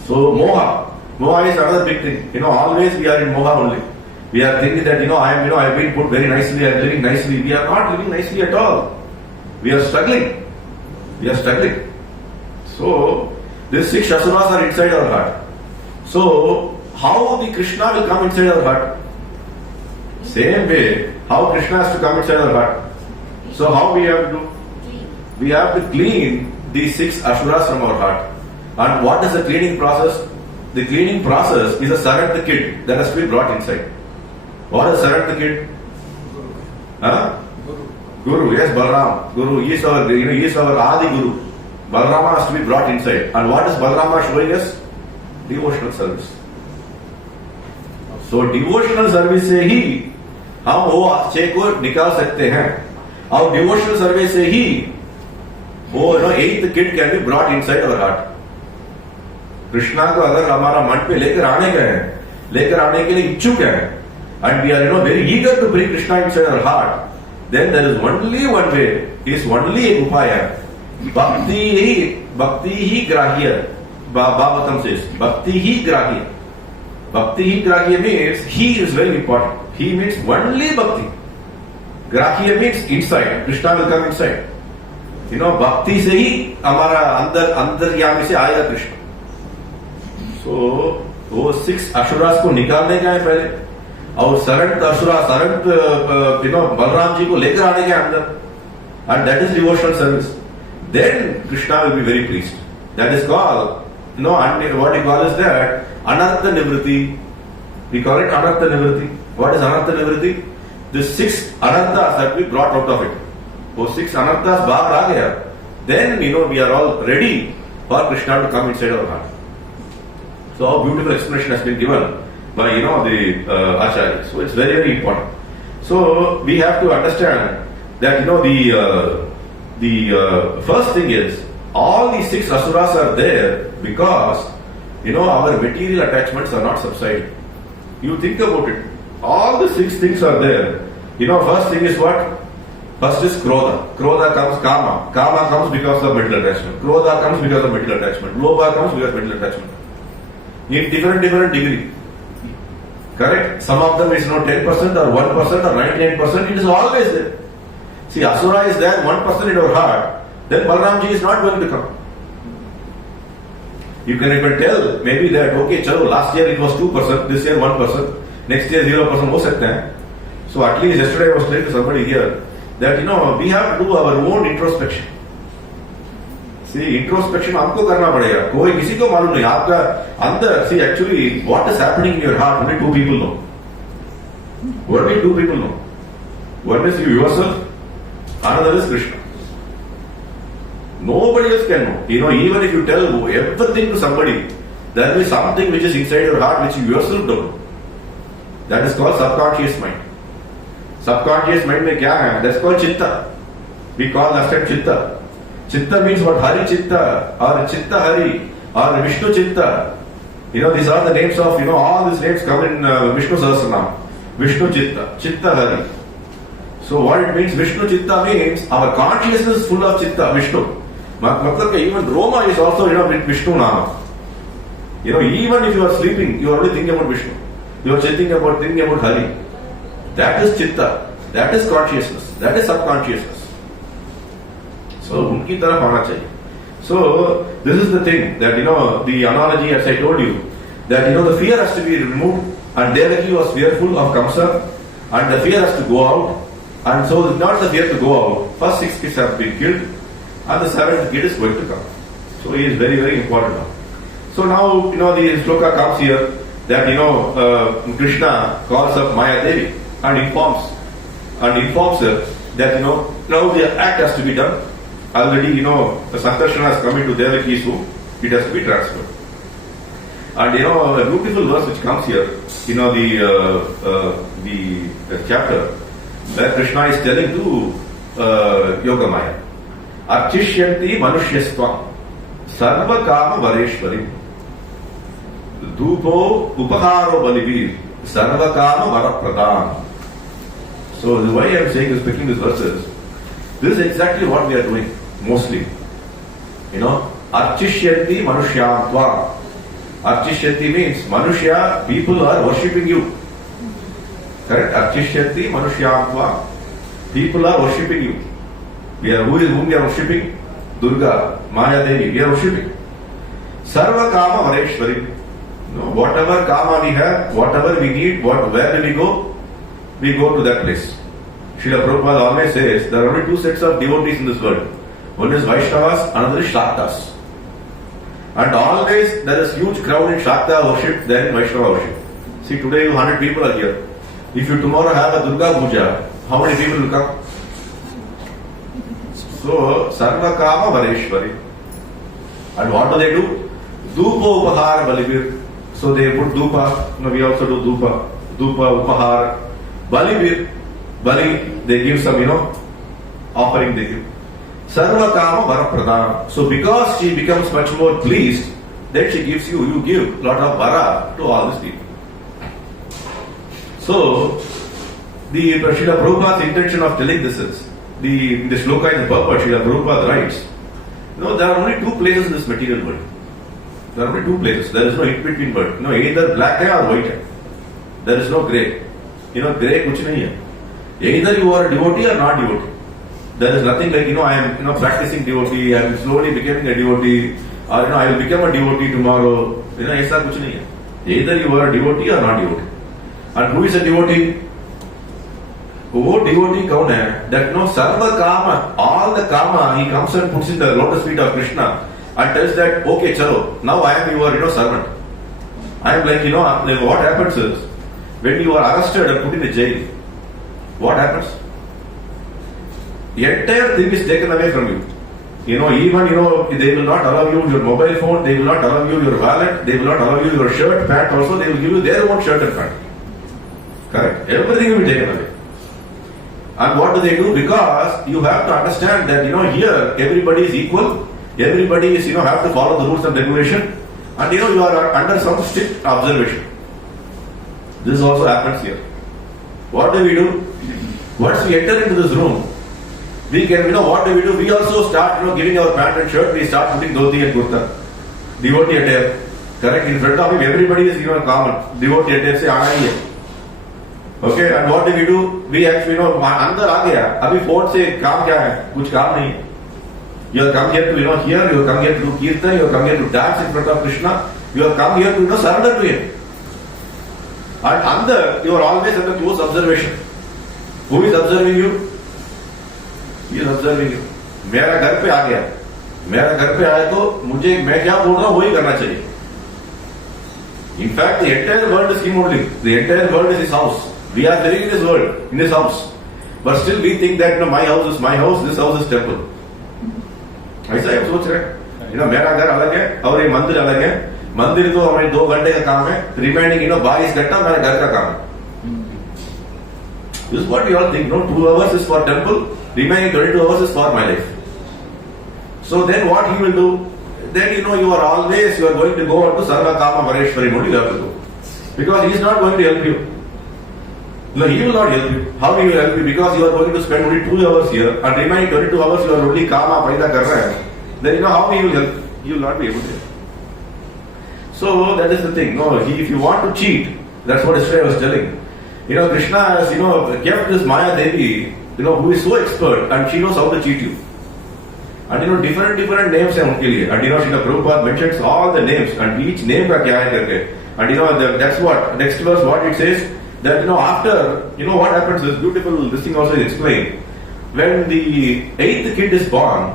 So moha is another big thing. Always we are in moha only. We are thinking that I have been put very nicely, I am living nicely. We are not living nicely at all. We are struggling. So these 6 asuras are inside our heart. So how the Krishna will come inside our heart? Same way, how Krishna has to come inside our heart. So how we have to do? We have to clean these 6 asuras from our heart. And what is the cleaning process? The cleaning process is a seventh kid that has to be brought inside. What is seventh kid? Guru, yes, Balram. Guru, he is our Adi Guru. Balrama has to be brought inside. And what is Balrama showing us? Devotional service. So devotional service से ही हम वो अच्छे को निकाल सकते हैं. और devotional service से ही वो 8th kid can be brought inside our heart. Krishna को अगर हमारा मन पे लेकर आने के लिए इच्छुक है, and we are very eager to bring Krishna inside our heart, then there is only one way, is only एक उपाय है. भक्ति ही ग्राह्य. Bhagavatam says bhakti hi grahya. Bhakti hi grahya means he is very important. He means only bhakti. Grahya means inside. Krishna will come inside. Bhakti se hi हमारा अंदरयामी से आएगा Krishna. So वो 6 असुरास को निकालने का है पहले, और 7th असुरा, 7th बलराम जी को लेकर आने का अंदर, and that is devotional service. Then Krishna will be very pleased. That is called, what we call is that anartha nivritti. We call it anartha nivritti. What is anartha nivritti? The 6 anarthas that we brought out of it. वो 6 anarthas बाहर आ गया. Then we are all ready for Krishna to come inside our heart. So how beautiful explanation has been given by the Acharya. So it's very, very important. So we have to understand that the first thing is all these 6 asuras are there because our material attachments are not subsiding. You think about it. All the 6 things are there. First thing is what? First is Krodha. Krodha comes Kama. Kama comes because of mental attachment. Krodha comes because of mental attachment. Lobha comes because of mental attachment. In different degree. Correct? Some of them is 10% or 1% or 99%. It is always there. See, Asura is there 1% in our heart. Then Balramji is not going to come. You can even tell maybe that, okay, chalo, last year it was 2%, this year 1%, next year 0% ho sakta hai. So at least yesterday I was telling to somebody here that we have to do our own introspection. See, introspection हमको करना पड़ेगा. कोई किसी को मालूम नहीं. आपका अंदर, see, actually what is happening in your heart, only 2 people know. Only 2 people know. One is you yourself, another is Krishna. Nobody else can know. Even if you tell everything to somebody, there will be something which is inside your heart which you yourself don't know. That is called subconscious mind. Subconscious mind में क्या है? That's called chitta. We call that chitta. Chitta means what? Hari Chitta or Chitta Hari or Vishnu Chitta. These are the names of, all these names come in Vishnu Sahasranam. Vishnu Chitta, Chitta Hari. So what it means, Vishnu Chitta means our consciousness is full of Chitta, Vishnu. Even Roma is also, with Vishnu Nama. Even if you are sleeping, you are only thinking about Vishnu. You are thinking about Hari. That is Chitta. That is consciousness. That is subconsciousness. So, उनकी तरफ आना चाहिए. So this is the thing that the analogy as I told you that the fear has to be removed, and Devaki was fearful of Kamsa, and the fear has to go out, and so not the fear to go out. First 6 kids have been killed, and the 7th kid is going to come. So he is very, very important now. So now the shloka comes here that Krishna calls up Maya Devi and informs her that now the act has to be done. Already the Sankarsana has come into Devaki's womb. It has to be transferred. And a beautiful verse which comes here, the chapter where Krishna is telling to Yogamaya, Archishyanti Manushyastvam Sarva Kama Vareshwari Dhupo Upaharo Balivir Sarva Kama Varapradhan. So the way I am saying is picking these verses, this is exactly what we are doing mostly. Archishyanti Manushyantvā. Archishyanti means Manushya, people are worshipping you. Correct? Archishyanti Manushyantvā. People are worshipping you. Whom we are worshipping? Durga, Maya Devi, we are worshipping. Sarva Kama Vareshwari. Whatever Kama we have, whatever we need, where do we go? We go to that place. Srila Prabhupada always says there are only 2 sets of devotees in this world. One is Vaishnavas, another is Shaktas. And always there is huge crowd in Shakta worship than in Vaishnava worship. See, today 100 people are here. If you tomorrow have a Durga Puja, how many people will come? So, Sarva Kama Vareshwari. And what do? Dhupa Upahar Balivir. So they put Dhupa. We also do Dhupa. Dhupa, Upahar. Balivir. Bali, they give some, offering they give. Sarva Kama Varapradhan. So because she becomes much more pleased, then she gives you give lot of vara to all these people. So, the Srila Prabhupada's intention of telling this is, the shloka in the purport, Srila Prabhupada writes, there are only 2 places in this material world. There are only 2 places. There is no in-between world. Either black hai or white hai. There is no grey. Grey kuch nahi hai. Either you are a devotee or not devotee. There is nothing like, I am practicing devotee, I am slowly becoming a devotee, or I will become a devotee tomorrow. Aisa kuch nahi hai. Either you are a devotee or not devotee. And who is a devotee? Who devotee kaun hai? That sarva kama, all the kama, he comes and puts in the lotus feet of Krishna and tells that, okay, chalo, now I am your servant. I am like, what happens is, when you are arrested and put in a jail, what happens? The entire thing is taken away from you. Even, they will not allow you your mobile phone, they will not allow you your wallet, they will not allow you your shirt, pant also, they will give you their own shirt and pant. Correct? Everything will be taken away. And what do? Because you have to understand that, here everybody is equal, everybody is, have to follow the rules and regulation, and you are under some strict observation. This also happens here. What do? Once we enter into this room, we can, what do? We also start, giving our pant and shirt, we start putting dhoti and kurta. Devotee attire. Correct? In front of him, everybody is, common. Devotee attire se aana hi hai. Okay, and what do? We actually, अंदर आ गया. अभी phone से काम क्या है? कुछ काम नहीं है. You have come here to, hear, you have come here to do kirtan, you have come here to dance in front of Krishna, you have come here to, surrender to him. And under, you are always under close observation. Who is observing you? He is observing you. मेरा घर पे आ गया. मेरा घर पे आया तो मुझे मैं क्या बोल रहा हूँ वही करना चाहिए. In fact, the entire world is him only. The entire world is his house. We are living in this world, in this house. But still we think that my house is my house, this house is temple. ऐसा आप सोच रहे मेरा घर अलग है और ये मंदिर अलग है. मंदिर तो हमारे 2 घंटे का काम है. रिमेनिंग 22 घंटा मेरा घर का काम है. This is what we all think. 2 hours is for temple, remaining 22 hours is for my life. So then what he will do? Then you are always, you are going to go on to Sarva Kama Vareshwari, only you have to go. Because he is not going to help you. No, he will not help you. How he will help you? Because you are going to spend only 2 hours here and remaining 22 hours you are only Kama Paida kar raha hai. Then how he will help? He will not be able to help. So that is the thing. No, if you want to cheat, that's what Israel was telling. Krishna has, kept this Maya Devi, who is so expert and she knows how to cheat you. And different names हैं उनके लिए. And Srila Prabhupada mentions all the names and each name का क्या है करके. And that's what next verse what it says that after what happens is beautiful. This thing also is explained. When the 8th kid is born,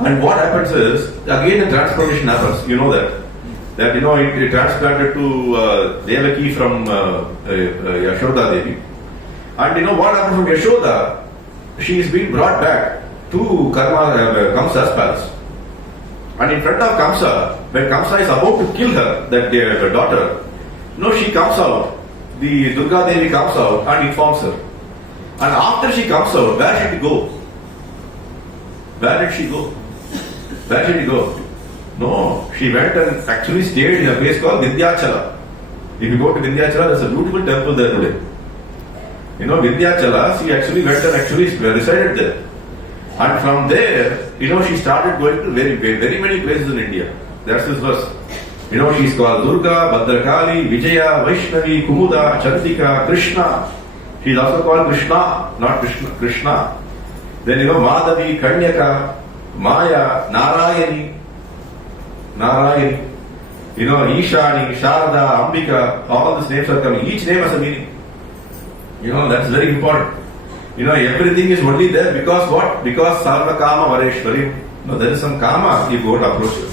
and what happens is again a transplantation happens. You know that it transplanted to Devaki from Yashoda Devi. And what happens from Yashoda? She is being brought back to Kamsa's palace. And in front of Kamsa, when Kamsa is about to kill her, the daughter, she comes out. The Durga Devi comes out and informs her. And after she comes out, where should she go? Where did she go? Where did she go? No, she went and actually stayed in a place called Vindhyachala. If you go to Vindhyachala, there's a beautiful temple there today. Vindhyachala, she actually went and actually resided there. And from there, she started going to very many places in India. That's this verse. She's called Durga, Bhadrakali, Vijaya, Vaishnavi, Kumuda, Chantika, Krishna. She's also called Krishna, not Krishna. Then Madhavi, Kanyaka, Maya, Narayani, Ishani, Sharada, Ambika, all these names are coming. Each name has a meaning. That's very important. Everything is only there because what? Because Sarva Kama Vareshwari. There is some Kama you go and approach it.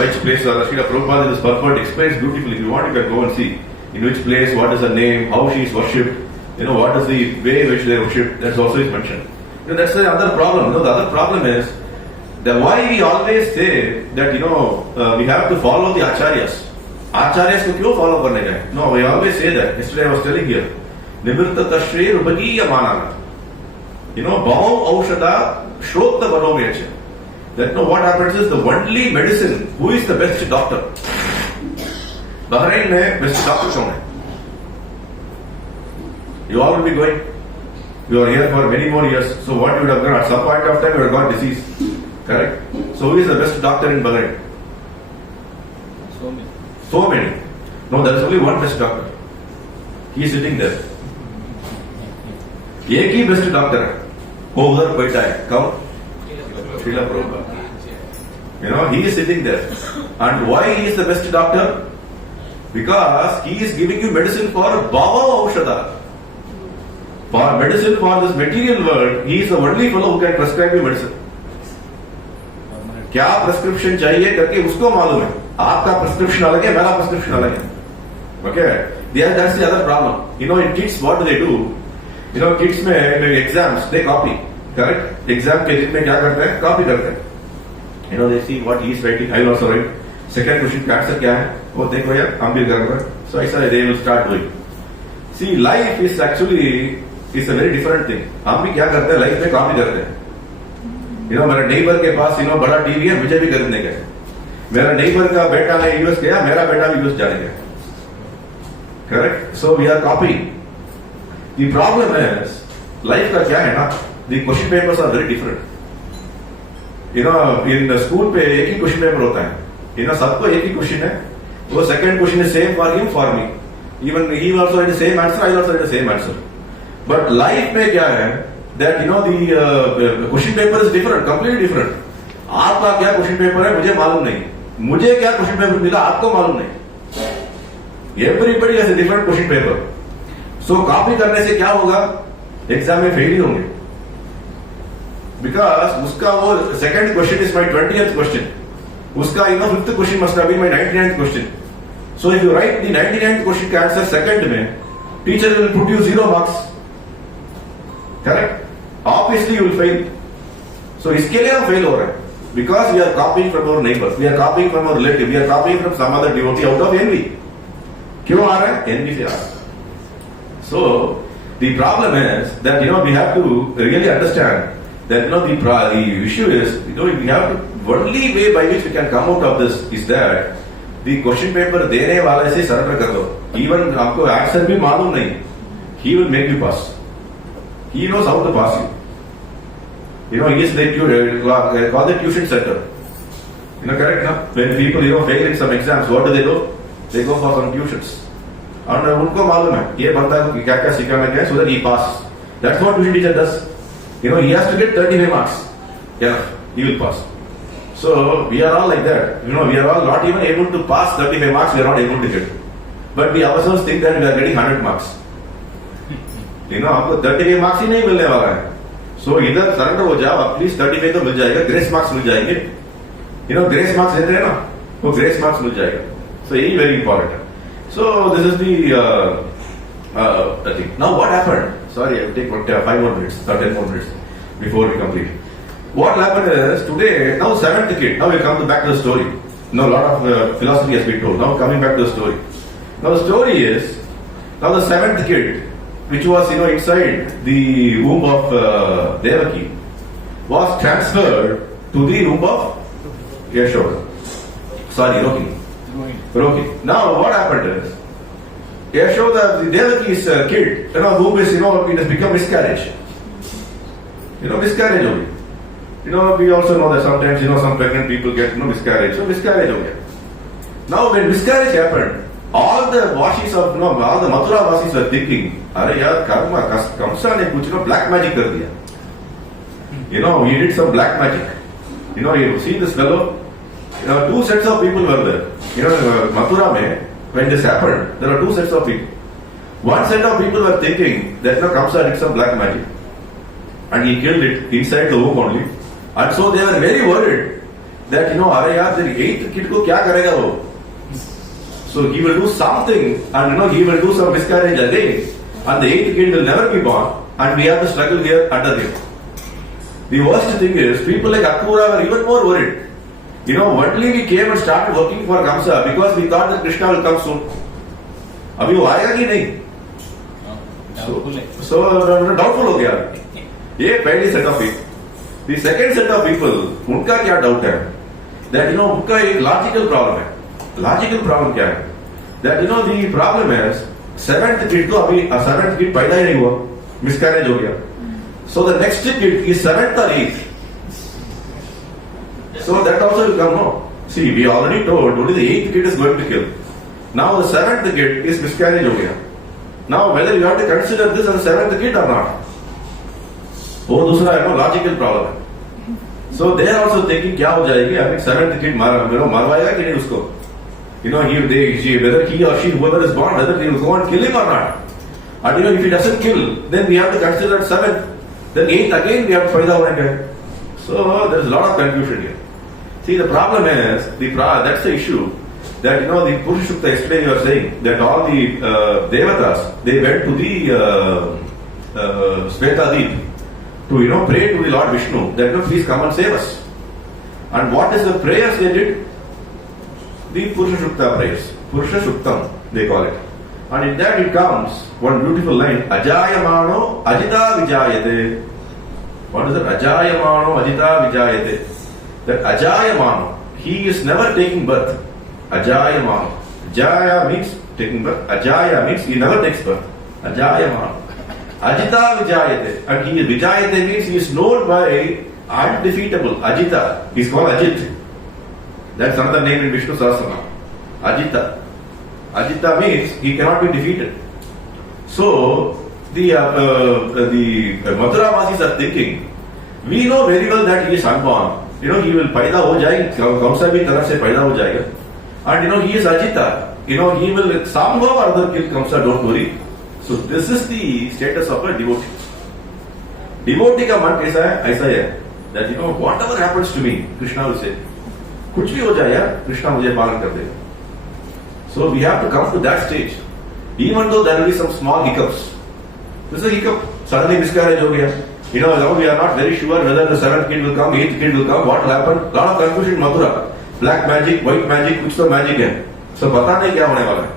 Which place Srila Prabhupada in this purport explains beautifully. If you want, you can go and see in which place, what is her name, how she is worshipped, what is the way in which they are worshipped. That's also is mentioned. That's the other problem. The other problem is that why we always say that we have to follow the acharyas. Acharyas ko kyun follow karne ka? No, we always say that. Yesterday I was telling here. Nivrta tashre rupagiya manana. Bhav aushada shrota varomecha. That what happens is the only medicine, who is the best doctor? Bahrain mein best doctor kaun hai? You all will be going. You are here for many more years. So what you would have done at some point of time, you would have got disease. Correct? So who is the best doctor in Bahrain? So many. No, there is only one best doctor. He is sitting there. एक ही best doctor है, वो उधर बैठा है. कौन? Srila Prabhupada. He is sitting there. And why he is the best doctor? Because he is giving you medicine for Bhava Aushada. For medicine for this material world, he is the only fellow who can prescribe you medicine. क्या prescription चाहिए करके उसको मालूम है. आपका prescription अलग है, मेरा प्रिस्क्रिप्शन अलग है. Okay? That's the other problem. In kids, what do they do? Kids में exams, they copy. Correct? Exam के दिन में क्या करते हैं? Copy करते हैं. They see what he is writing. I will also write. Second question का answer क्या है? वो देखो यार, हम भी कर रहे हैं. So ऐसा they will start doing. See, life is actually a very different thing. हम भी क्या करते हैं? Life में copy करते हैं. मेरा neighbor के पास बड़ा टीवी है, मुझे भी खरीदने का है. मेरा neighbor का बेटा ने US गया, मेरा बेटा भी US जाने का. Correct? So we are copying. The problem is, life का क्या है ना? The question papers are very different. In the school पे एक ही question paper होता है. सबको एक ही question है. वो second question is same for him, for me. Even he also had the same answer, I also had the same answer. But life में क्या है? That the question paper is different, completely different. आपका क्या question paper है मुझे मालूम नहीं. मुझे क्या question paper मिला आपको मालूम नहीं. Everybody has a different question paper. So copy करने से क्या होगा? एग्जाम में फेल ही होंगे. Because उसका वो second question is my 20th question. उसका 5th question must have been my 99th question. So if you write the 99th question का answer second में, teacher will put you 0 marks. Correct? Obviously you will fail. So इसके लिए हम fail हो रहे हैं. Because we are copying from our neighbors, we are copying from our relative, we are copying from some other devotee out of envy. क्यों आ रहा है? Envy से आ रहा है. So the problem is that we have to really understand that the issue is we have to only way by which we can come out of this is that the question paper देने वाले से surrender कर दो. Even आपको answer भी मालूम नहीं, he will make you pass. He knows how to pass you. He is like you call the tuition center. Correct? No? When people fail in some exams, what do? They go for some tuitions. And उनको मालूम है ये बंदा को क्या क्या सिखाना है so that he passes. That's what tuition teacher does. He has to get 35 marks. Yeah. he will pass. So we are all like that. We are all not even able to pass 35 marks, we are not able to get. But we ourselves think that we are getting 100 marks. आपको 35 marks ही नहीं मिलने वाला है. So इधर surrender हो जाओ, at least 35 तो मिल जाएगा, ग्रेस मार्क्स मिल जाएंगे. ग्रेस मार्क्स देते हैं ना, वो ग्रेस मार्क्स मिल जाएगा. So यही very important. So this is the thing. Now what happened? Sorry, I will take 5 more minutes or 10 more minutes before we complete. What happened is today, now 7th kid. Now we come back to the story. Now a lot of philosophy has been told. Now coming back to the story. Now the story is, now the 7th kid, which was inside the womb of Devaki, was transferred to the womb of Yashoda. Sorry, Rohini. Now what happened is, Yashoda, the Devaki's kid, whom is, it has become miscarriage. Miscarriage only. We also know that sometimes, some pregnant people get, miscarriage. So miscarriage only. Now when miscarriage happened, all the Vashis of, all the Mathura Vasis were thinking, Arey yaar, Kamsa ne kuch, black magic kar diya. He did some black magic. You see this fellow? 2 sets of people were there. Mathura mein, when this happened, there are 2 sets of people. One set of people were thinking that Kamsa did some black magic. And he killed it inside the womb only. And so they were very worried that, Arey yaar, the 8th kid ko kya karega wo? So he will do something and he will do some miscarriage again. And the 8th kid will never be born. And we have to struggle here under him. The worst thing is, people like Akura were even more worried. Only we came and started working for Kamsa because we thought that Krishna will come soon. Abhi wo aayega ki nahi? So doubtful ho gaya. Ye pehli set of people. The second set of people, unka kya doubt hai? That unka ek logical problem hai. Logical problem kya hai? That the problem is 7th kid ko abhi 7th kid paida hi nahi hua. Miscarriage ho gaya. So the next kid is 7th or 8th. So that also will come, no? See, we already told only the 8th kid is going to kill. Now the 7th kid is miscarriage ho gaya. Now whether you have to consider this as a 7th kid or not, वो दूसरा logical problem. So they are also thinking क्या हो जाएगी? I mean 7th kid मरवाएगा कि नहीं उसको? Whether he or she, whoever is born, whether they will go and kill him or not. And if he doesn't kill, then we have to consider 7th. Then 8th again we have to paida होने. So there is a lot of confusion here. See, the problem is, that's the issue, that the Purusha Sukta, yesterday you were saying, that all the Devatas, they went to the Svetadip to pray to the Lord Vishnu, that please come and save us. And what is the prayers they did? The Purusha Sukta prayers. Purusha Suktam, they call it. And in that it comes one beautiful line, Ajayamano Ajita Vijayate. What is it? Ajayamano Ajita Vijayate. That Ajayamano, he is never taking birth. Ajayamano. Jaya means taking birth. Ajaya means he never takes birth. Ajayamano. Ajita Vijayate. And he is Vijayate means he is known by undefeatable. Ajita. He is called Ajit. That's another name in Vishnu Sahasranam. Ajita. Ajita means he cannot be defeated. So the Mathura Vasis are thinking, we know very well that he is unborn. He will paida ho jayega. Kamsa bhi tarah se paida ho jayega. And he is Ajita. He will somehow or other kill Kamsa, don't worry. So this is the status of a devotee. Devotee ka man kaisa hai? Aisa hai. That whatever happens to me, Krishna will say, kuch bhi ho jaye yaar, Krishna mujhe palan kar dega. So we have to come to that stage. Even though there will be some small hiccups. This is a hiccup. Suddenly miscarriage ho gaya. Now we are not very sure whether the 7th kid will come, 8th kid will come, what will happen. Lot of confusion in Mathura. Black magic, white magic, kuch to magic hai. So pata nahi kya hone wala hai.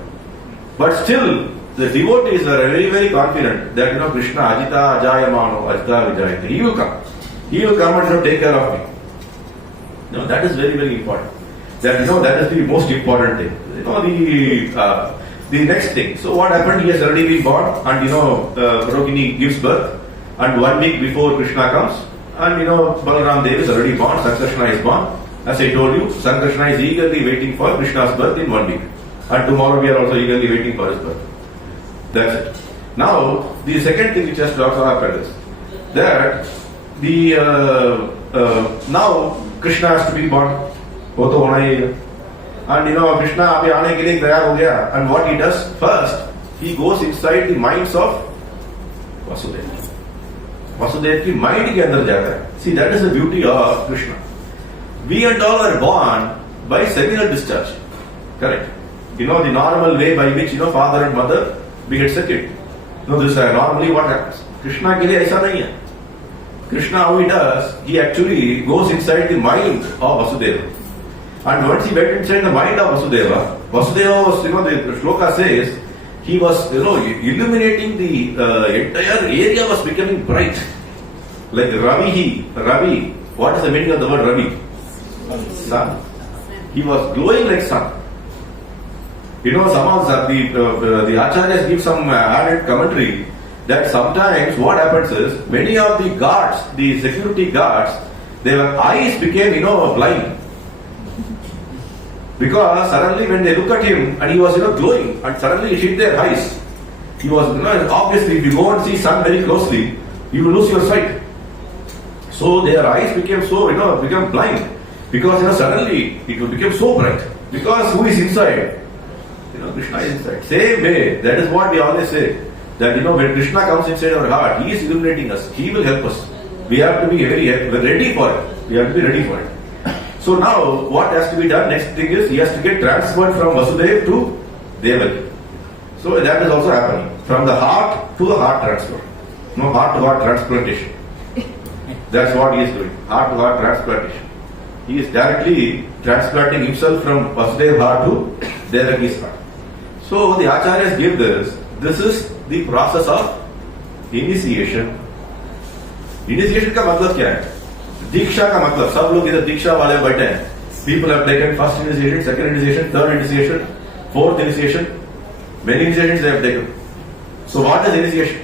But still, the devotees are very, very confident that Krishna Ajita Ajayamano Ajita Vijayate. He will come. He will come and take care of me. That is very, very important. That that is the most important thing. The next thing. So what happened? He has already been born, and Rohini gives birth. And 1 week before Krishna comes, and Balaram Dev is already born, Sankrishna is born. As I told you, Sankrishna is eagerly waiting for Krishna's birth in 1 week. And tomorrow we are also eagerly waiting for his birth. That's it. Now, the second thing which has to also happen is that the now Krishna has to be born. वो तो होना ही है. And Krishna अभी आने के लिए तैयार हो गया. And what he does first, he goes inside the minds of Vasudeva. Vasudeva की mind के अंदर जाता है. See, that is the beauty of Krishna. We and all are born by seminal discharge. Correct. The normal way by which father and mother we get second. This is normally what happens. Krishna के लिए ऐसा नहीं है. Krishna, how he does, he actually goes inside the mind of Vasudeva. And once he went inside the mind of Vasudeva was, the shloka says, he was, illuminating the entire area was becoming bright. Like Ravi. What is the meaning of the word Ravi? Sun. He was glowing like sun. Some of the acharyas give some added commentary that sometimes what happens is many of the guards, the security guards, their eyes became blind. Because suddenly when they look at him and he was glowing and suddenly he hit their eyes. He was obviously if you go and see sun very closely, you will lose your sight. So their eyes became so become blind because suddenly it became so bright. Because who is inside? Krishna is inside. Same way, that is what we always say. That when Krishna comes inside our heart, he is illuminating us. He will help us. We have to be very ready for it. We have to be ready for it. So now, what has to be done? Next thing is, he has to get transferred from Vasudeva to Devaki. So that is also happening. From the heart to the heart transfer. Heart to heart transplantation. That's what he is doing. Heart to heart transplantation. He is directly transplanting himself from Vasudeva heart to Devaki's heart. So the acharyas give this. This is the process of initiation. Initiation का मतलब क्या है? दीक्षा का मतलब सब लोग इधर दीक्षा वाले बैठे हैं. People have taken first initiation, second initiation, third initiation, fourth initiation. Many initiations they have taken. So what is initiation?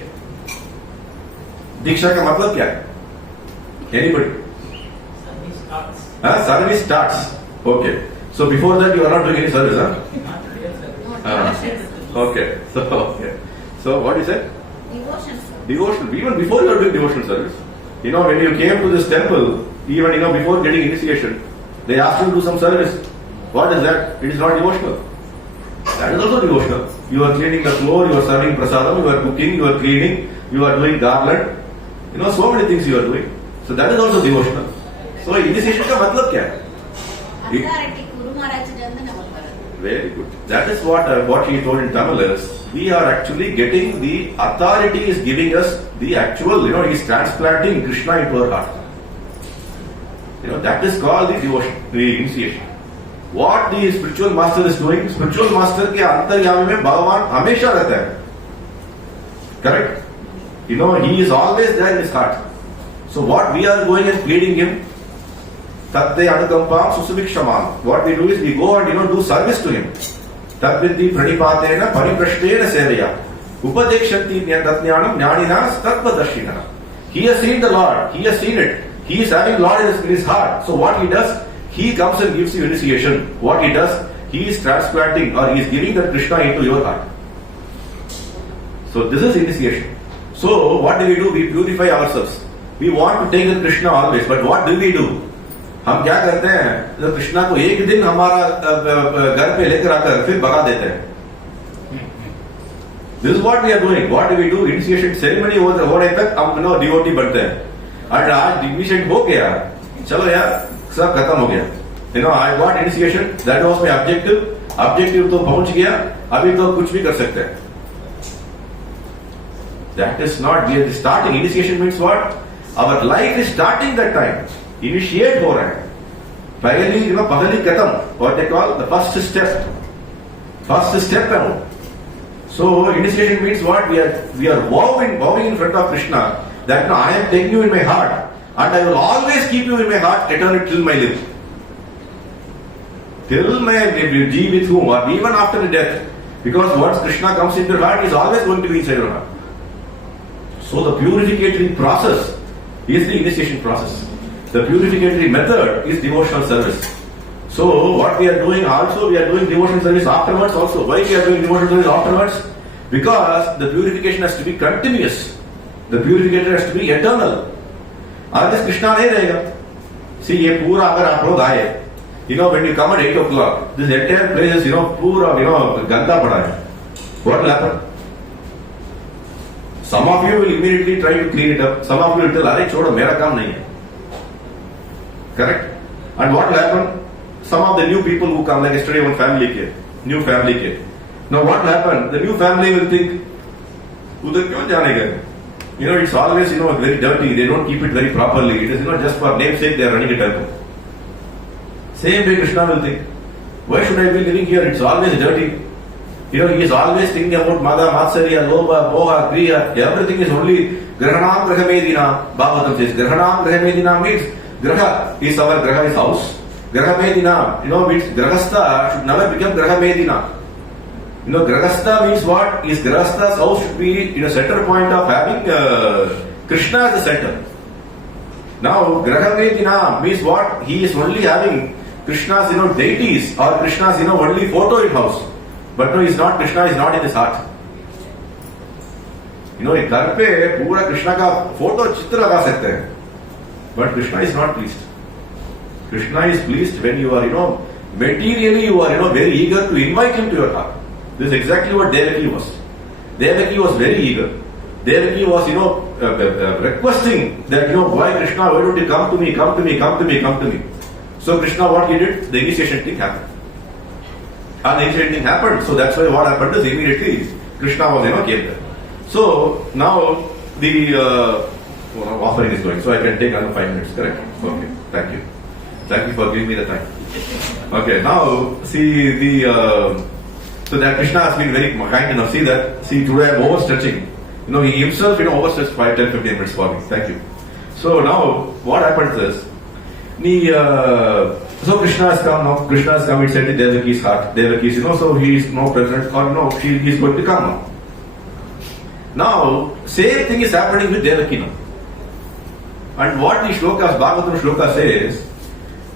दीक्षा का मतलब क्या है? Anybody? Service starts. Okay. So before that you are not doing any service, huh? Okay. So what is it? Devotion. Even before you are doing devotional service. When you came to this temple, even before getting initiation, they asked you to do some service. What is that? It is not devotional. That is also devotional. You are cleaning the floor, you are serving prasadam, you are cooking, you are cleaning, you are doing garland. So many things you are doing. So that is also devotional. So initiation का मतलब क्या है? Very good. That is what he told in Tamil is, we are actually getting the authority is giving us the actual, he is transplanting Krishna into our heart. That is called the devotion, the initiation. What the spiritual master is doing, spiritual master के अंतर्यामी में भगवान हमेशा रहता है. Correct? He is always there in his heart. So what we are going and pleading him, Tatte Anukampam Susuvikshamam. What we do is we go and do service to him. Tadviddhi pranipatena pariprashtena sevaya. Upadekshanti tatnyanam jnaninas tattvadarshina. He has seen the Lord. He has seen it. He is having Lord in his heart. So what he does, he comes and gives you initiation. What he does, he is transplanting or he is giving that Krishna into your heart. So this is initiation. So what do? We purify ourselves. We want to take the Krishna always. But what do? हम क्या करते हैं? तो कृष्णा को एक दिन हमारा घर पे लेकर आकर फिर भगा देते हैं. This is what we are doing. What do? Initiation ceremony होने तक हम डिवोटी बनते हैं. और आज इनिशिएट हो गया, चलो यार सब खत्म हो गया. I got initiation. That was my objective. Objective तो पहुंच गया. अभी तो कुछ भी कर सकते हैं. That is not we are starting. Initiation means what? Our life is starting that time. Initiate हो रहा है. पहली पहली कदम, what they call the first step. First step है वो. So initiation means what? We are vowing in front of Krishna that I am taking you in my heart and I will always keep you in my heart eternally till my life. Till my live with whom or even after the death. Because once Krishna comes into your heart, he is always going to be inside your heart. So the purificatory process is the initiation process. The purificatory method is devotional service. So what we are doing also, we are doing devotional service afterwards also. Why we are doing devotional service afterwards? Because the purification has to be continuous. The purification has to be eternal. Otherwise Krishna नहीं रहेगा. See, ये पूरा अगर आप लोग आए, when you come at 8 o'clock, this entire place is, पूरा, गंदा पड़ा है. What will happen? Some of you will immediately try to clean it up. Some of you will tell, अरे छोड़ो, मेरा काम नहीं है. Correct? And what will happen? Some of the new people who come, like yesterday one family came, new family came. Now what will happen? The new family will think, उधर क्यों जाने गए? It's always, very dirty. They don't keep it very properly. It is, just for namesake they are running a temple. Same way Krishna will think, why should I be living here? It's always dirty. He is always thinking about Mada, Matsarya, Loba, Moha, Kriya. Everything is only Grahanam Grahamedina. Bhagavatam says, Grahanam Grahamedina means Graha is our Graha is house. Grahamedina, means Grahastha should never become Grahamedina. Grahastha means what? Is Grahastha's house should be in a center point of having Krishna as the center. Now, Grahamedina means what? He is only having Krishna's, deities or Krishna's, only photo in house. But no, he's not, Krishna is not in his heart. एक घर पे पूरा कृष्णा का photo चित्र लगा सकते हैं, but Krishna is not pleased. Krishna is pleased when you are, materially you are, very eager to invite him to your heart. This is exactly what Devaki was. Devaki was very eager. Devaki was, requesting that, why Krishna, why don't you come to me, come to me, come to me, come to me. So Krishna, what he did, the initiation thing happened. And the initiation thing happened, so that's why what happened is immediately Krishna was, came there. So now the offering is going, so I can take another 5 minutes, correct? Okay, thank you. Thank you for giving me the time. Okay, now see so that Krishna has been very kind enough. See today I'm overstretching. He himself, overstretched 5, 10, 15 minutes for me. Thank you. So now what happens is, so Krishna has come now. Krishna has come inside the Devaki's heart. Devaki's, so he is now present, or he is going to come now. Now, same thing is happening with Devaki now. And what the shlokas, Bhagavatam shloka says,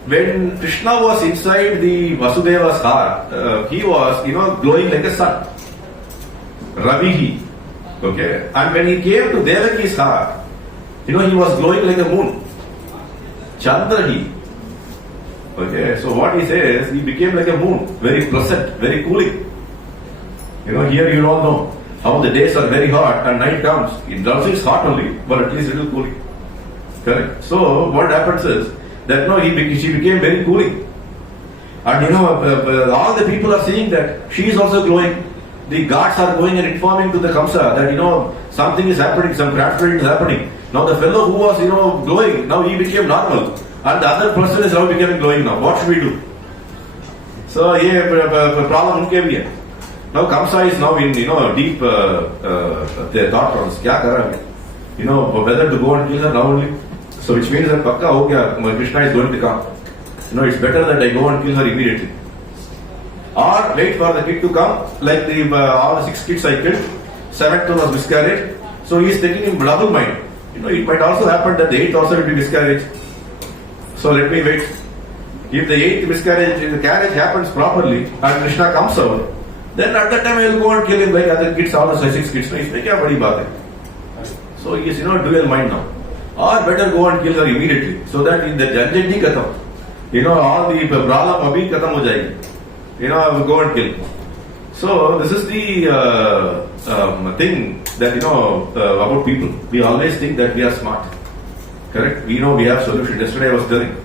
when Krishna was inside the Vasudeva's heart, he was, glowing like a sun. Ravihi. Okay. And when he came to Devaki's heart, he was glowing like a moon. Chandrahi. Okay. So what he says, he became like a moon, very pleasant, very cooling. Here you all know how the days are very hot and night comes. It also is hot only, but at least it will cooling. Correct. So what happens is that she became very cooling. And all the people are seeing that she is also glowing. The guards are going and informing to the Kamsa that something is happening, some transference is happening. Now the fellow who was glowing, now he became normal, and the other person is now becoming glowing now. What should we do? So ये problem उनके भी है. Now Kamsa is now in deep their thought process. क्या कर रहा है? Whether to go and kill her now only. So which means that पक्का हो गया, Krishna is going to come. It's better that I go and kill her immediately. Or wait for the kid to come, like all the 6 kids I killed, 7th one was miscarriage. So he is taking him double mind. It might also happen that the 8th also will be miscarriage. So let me wait. If the 8th miscarriage, if the carriage happens properly and Krishna comes out, then at that time I will go and kill him like other kids, all the 6 kids. इसमें क्या बड़ी बात है? So he is dual mind now. Or better go and kill her immediately, so that in the janjat ही खत्म. All the problem अभी खत्म हो जाएगी. I will go and kill. So this is the thing that about people. We always think that we are smart. Correct? We know we have solution. Yesterday I was telling.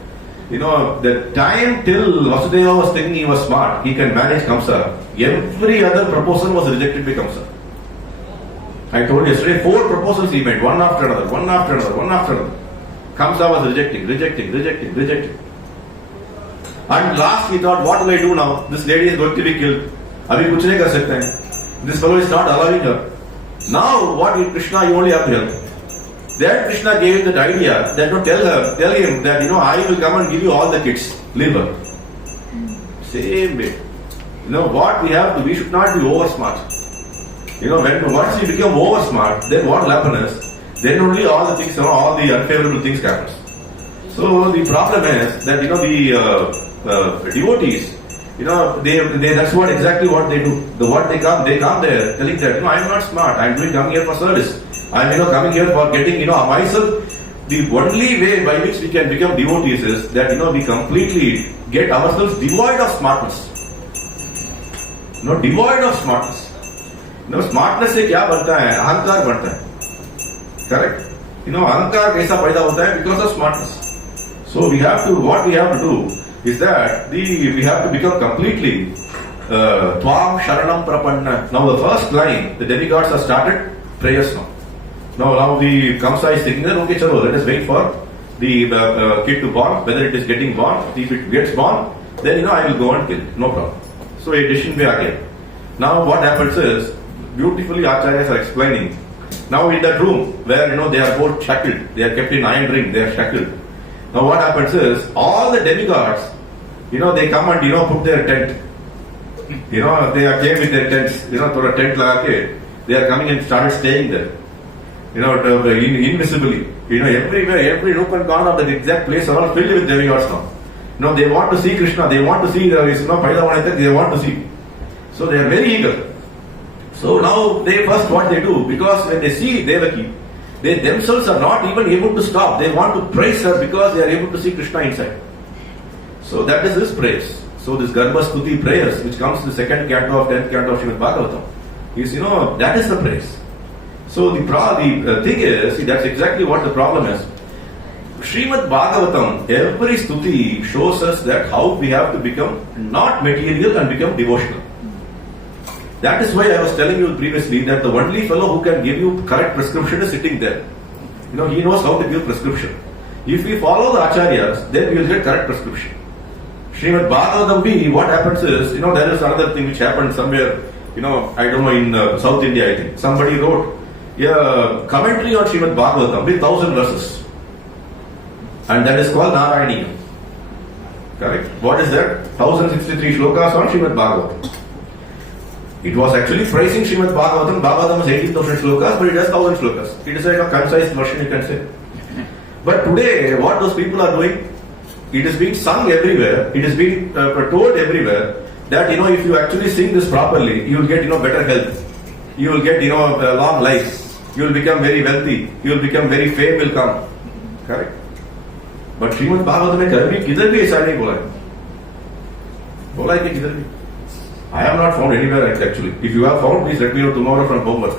The time till Vasudeva was thinking he was smart, he can manage Kamsa. Every other proposal was rejected by Kamsa. I told yesterday 4 proposals he made, one after another, one after another, one after another. Kamsa was rejecting. And last he thought, what will I do now? This lady is going to be killed. Abhi kuch nahi kar sakte hain. This fellow is not allowing her. Now what did Krishna? You only have to help. Then Krishna gave him that idea that tell him that I will come and give you all the kids. Leave her. Same way. What we have to, we should not be over smart. When once we become over smart, then what will happen is, then only all the things, all the unfavorable things happen. So the problem is that the devotees, they that's what exactly what they do. They come there telling that I am not smart. I am coming here for service. I am coming here for getting myself the only way by which we can become devotees is that, we completely get ourselves devoid of smartness. Devoid of smartness. Smartness से क्या बनता है? अहंकार बनता है. Correct? अहंकार कैसा पैदा होता है? Because of smartness. So what we have to do is that we have to become completely Tvam Sharanam Prapanna. Now the first line, the demigods have started prayers now. Now the Kamsa is thinking that, okay, chalo, let us wait for the kid to born, whether it is getting born. If it gets born, then I will go and kill. No problem. So a decision be again. Now what happens is, beautifully Acharyas are explaining. Now in that room where they are both shackled, they are kept in iron ring, they are shackled. Now what happens is, all the demigods, they come and put their tent. They are came with their tents. Thoda tent lagake, they are coming and started staying there. Invisibly. Everywhere, every nook and corner of that exact place are all filled with demigods now. They want to see Krishna, they want to see they want to see. So they are very eager. So now they first what they do, because when they see Devaki, they themselves are not even able to stop. They want to praise her because they are able to see Krishna inside. So that is this praise. So this Garbha Stuti prayers, which comes in the second canto of 10th canto of Srimad Bhagavatam, is that is the praise. So the thing is, that's exactly what the problem is. Srimad Bhagavatam, every stuti shows us that how we have to become not material and become devotional. That is why I was telling you previously that the only fellow who can give you correct prescription is sitting there. He knows how to give prescription. If we follow the acharyas, then we will get correct prescription. Srimad Bhagavatam, what happens is, there is another thing which happened somewhere, I don't know, in South India, I think. Somebody wrote a commentary on Srimad Bhagavatam with 1000 verses. And that is called Narayaniya. Correct? What is that? 1063 shlokas on Srimad Bhagavatam. It was actually praising Srimad Bhagavatam. Bhagavatam is 18,000 shlokas, but it has 1000 shlokas. It is a concise version, you can say. But today, what those people are doing, it is being sung everywhere, it is being told everywhere that, if you actually sing this properly, you will get, better health. You will get, a long life. You will become very wealthy. You will become very fame will come. Correct? But Srimad Bhagavatam में कभी किधर भी ऐसा नहीं बोला है. बोला है कि किधर भी. I have not found anywhere actually. If you have found, please let me know tomorrow from homework.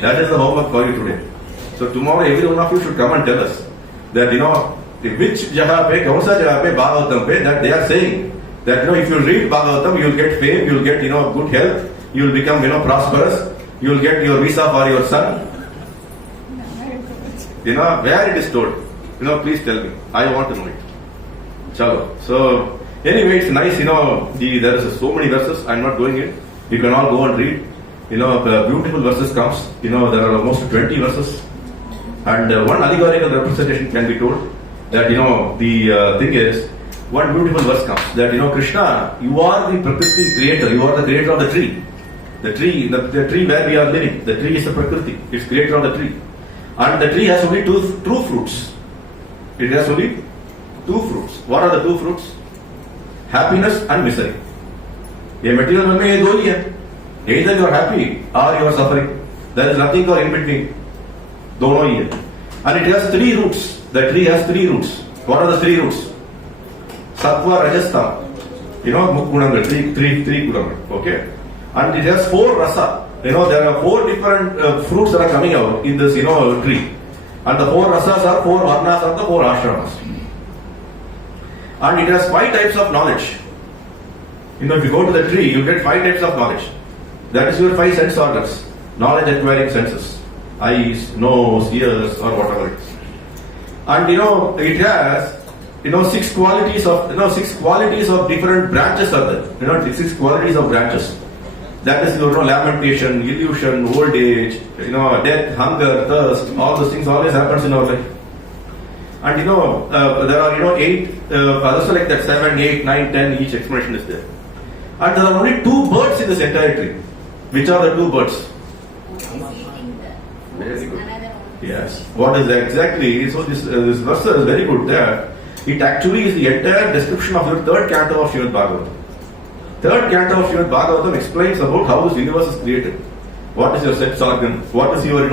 That is the homework for you today. So tomorrow every one of you should come and tell us that which jagah pe, kaunsa jagah pe, Bhagavatam pe, that they are saying that if you read Bhagavatam, you will get fame, you will get good health, you will become prosperous, you will get your visa for your son. Where it is told. Please tell me. I want to know it. Chalo. So anyway, it's nice. There is so many verses. I'm not going in. You can all go and read. Beautiful verses comes. There are almost 20 verses, and one allegorical representation can be told. That the thing is, one beautiful verse comes that Krishna, you are the Prakriti creator. You are the creator of the tree. The tree where we are living. The tree is the Prakriti. It's creator of the tree, and the tree has only two true fruits. It has only two fruits. What are the two fruits? Happiness and misery. ये material में ये दो ही है. Either you are happy or you are suffering. There is nothing in between. दोनों ही है. And it has three roots. The tree has three roots. What are the three roots? Sattva, Rajas, Tam. Mukunangal, three kunangal. Okay. And it has four rasa. There are four different fruits that are coming out in this tree. And the four rasas are four varnas and the four ashramas. And it has 5 types of knowledge. If you go to the tree, you get 5 types of knowledge. That is your 5 sense organs. Knowledge acquiring senses. Eyes, nose, ears, or whatever it is. And it has 6 qualities of 6 qualities of different branches of that. 6 qualities of branches. That is lamentation, illusion, old age, death, hunger, thirst, all those things always happens in our life. And there are 8, also like that 7, 8, 9, 10, each explanation is there. And there are only 2 birds in this entire tree. Which are the 2 birds? Very good. Yes. What is that exactly? So this verse is very good there. It actually is the entire description of your 3rd canto of Srimad Bhagavatam. 3rd canto of Srimad Bhagavatam explains about how this universe is created. what is your sex organ, what is your,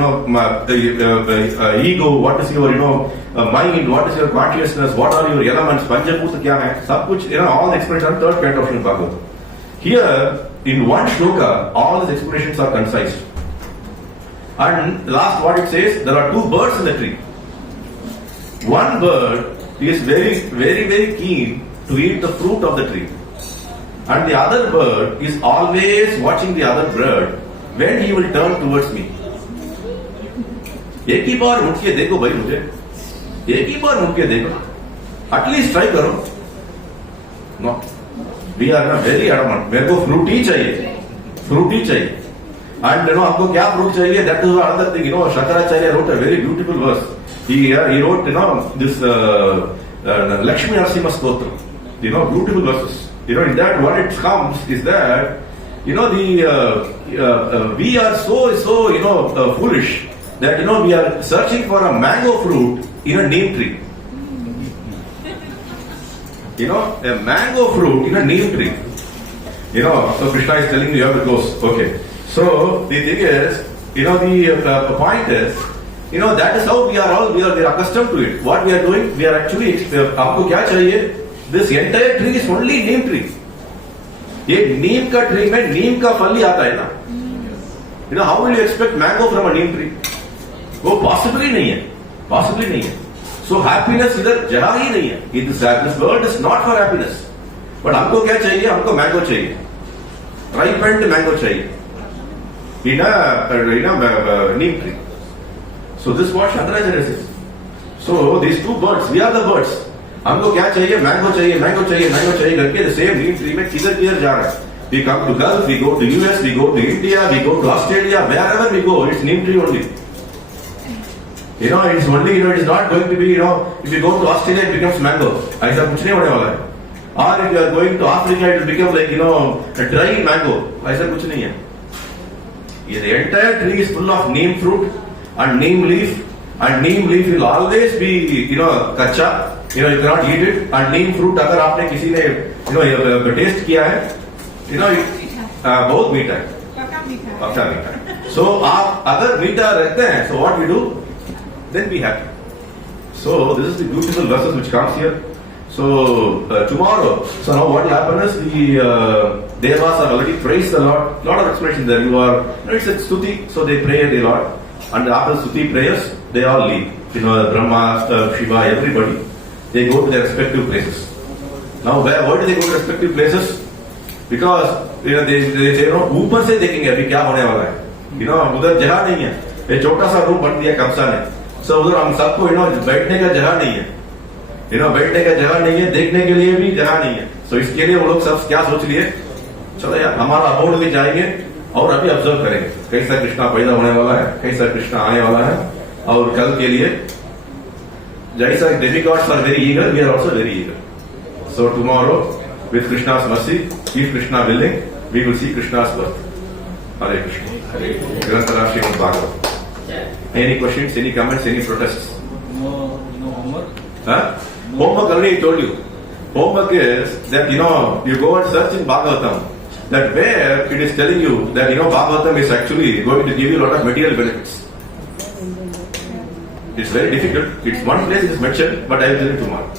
ego, what is your, mind, what is your consciousness, what are your elements, Panchabuta kya hai, sab kuch, all the explanations are third kind of Srimad Bhagavatam. Here, in one shloka, all these explanations are concise. And last what it says, there are two birds in the tree. One bird is very, very, very keen to eat the fruit of the tree. And the other bird is always watching the other bird when he will turn towards me. एक ही बार मुड़ के देखो भाई मुझे, एक ही बार मुड़ के देखो, एटलीस्ट ट्राई करो. नो, वी आर ना वेरी एडमंट. मेरे को फ्रूट ही चाहिए, फ्रूट ही चाहिए. And आपको क्या फ्रूट चाहिए? That is another thing. Shankaracharya wrote a very beautiful verse. He wrote, this Lakshmi Narasimha Stotra. Beautiful verses. In that what it comes is that, we are so foolish that, we are searching for a mango fruit in a neem tree. A mango fruit in a neem tree. So Krishna is telling you have to close. Okay. So the thing is, the point is, that is how we are accustomed to it. What we are doing, we are actually, आपको क्या चाहिए? This entire tree is only neem tree. ये नीम का tree में नीम का फल ही आता है ना. How will you expect mango from a neem tree? वो possibly नहीं है, possibly नहीं है. So happiness इधर जहाँ ही नहीं है. This world is not for happiness. But हमको क्या चाहिए? हमको mango चाहिए. Ripened mango चाहिए. In a neem tree. So this is what Shankaracharya says. So these two birds, we are the birds. हमको क्या चाहिए? मैंगो चाहिए, मैंगो चाहिए, मैंगो चाहिए करके the same neem tree में किधर जा रहा है. We come to Gulf, we go to US, we go to India, we go to Australia, wherever we go, it's neem tree only. It's only, it is not going to be, if you go to Australia, it becomes mango. ऐसा कुछ नहीं होने वाला है. Or if you are going to Africa, it will become like, a dry mango. ऐसा कुछ नहीं है. The entire tree is full of neem fruit and neem leaf, and neem leaf will always be, kacha. You cannot eat it. And neem fruit, अगर आपने किसी ने, taste किया है, बहुत मीठा है. पक्का मीठा है. So आप अगर मीठा रहते हैं, so what we do? Then be happy. So this is the beautiful verses which comes here. So tomorrow, so now what will happen is the Devas are already praised the Lord. Lot of explanation there. It's a stuti, so they pray the Lord, and after stuti prayers, they all leave. Brahma, Shiva, everybody, they go to their respective places. Now where do they go to respective places? Because they say ऊपर से देखेंगे अभी क्या होने वाला है. उधर जगह नहीं है. ये छोटा सा रूम बन दिया कमसा ने. So उधर हम सबको बैठने का जगह नहीं है. बैठने का जगह नहीं है, देखने के लिए भी जगह नहीं है. So इसके लिए वो लोग सब क्या सोच लिए, चलो यार हमारा अबोर्ड में जाएंगे और अभी ऑब्जर्व करेंगे कैसा कृष्णा पैदा होने वाला है, कैसा कृष्णा आने वाला है, और कल के लिए जैसा demigods are very eager, we are also very eager. So tomorrow with Krishna's mercy, if Krishna willing, we will see Krishna's birth. Hare Krishna. Grantara Srimad Bhagavatam. Any questions, any comments, any protests? No homework? Homework already told you. Homework is that, you go and search in Bhagavatam, that where it is telling you that, Bhagavatam is actually going to give you a lot of material benefits. It's very difficult. It's one place it is mentioned, but I will tell you tomorrow.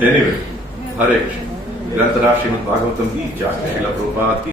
Anyway, Hare Krishna. Grantara Srimad Bhagavatam ki Jai, Srila Prabhupada ki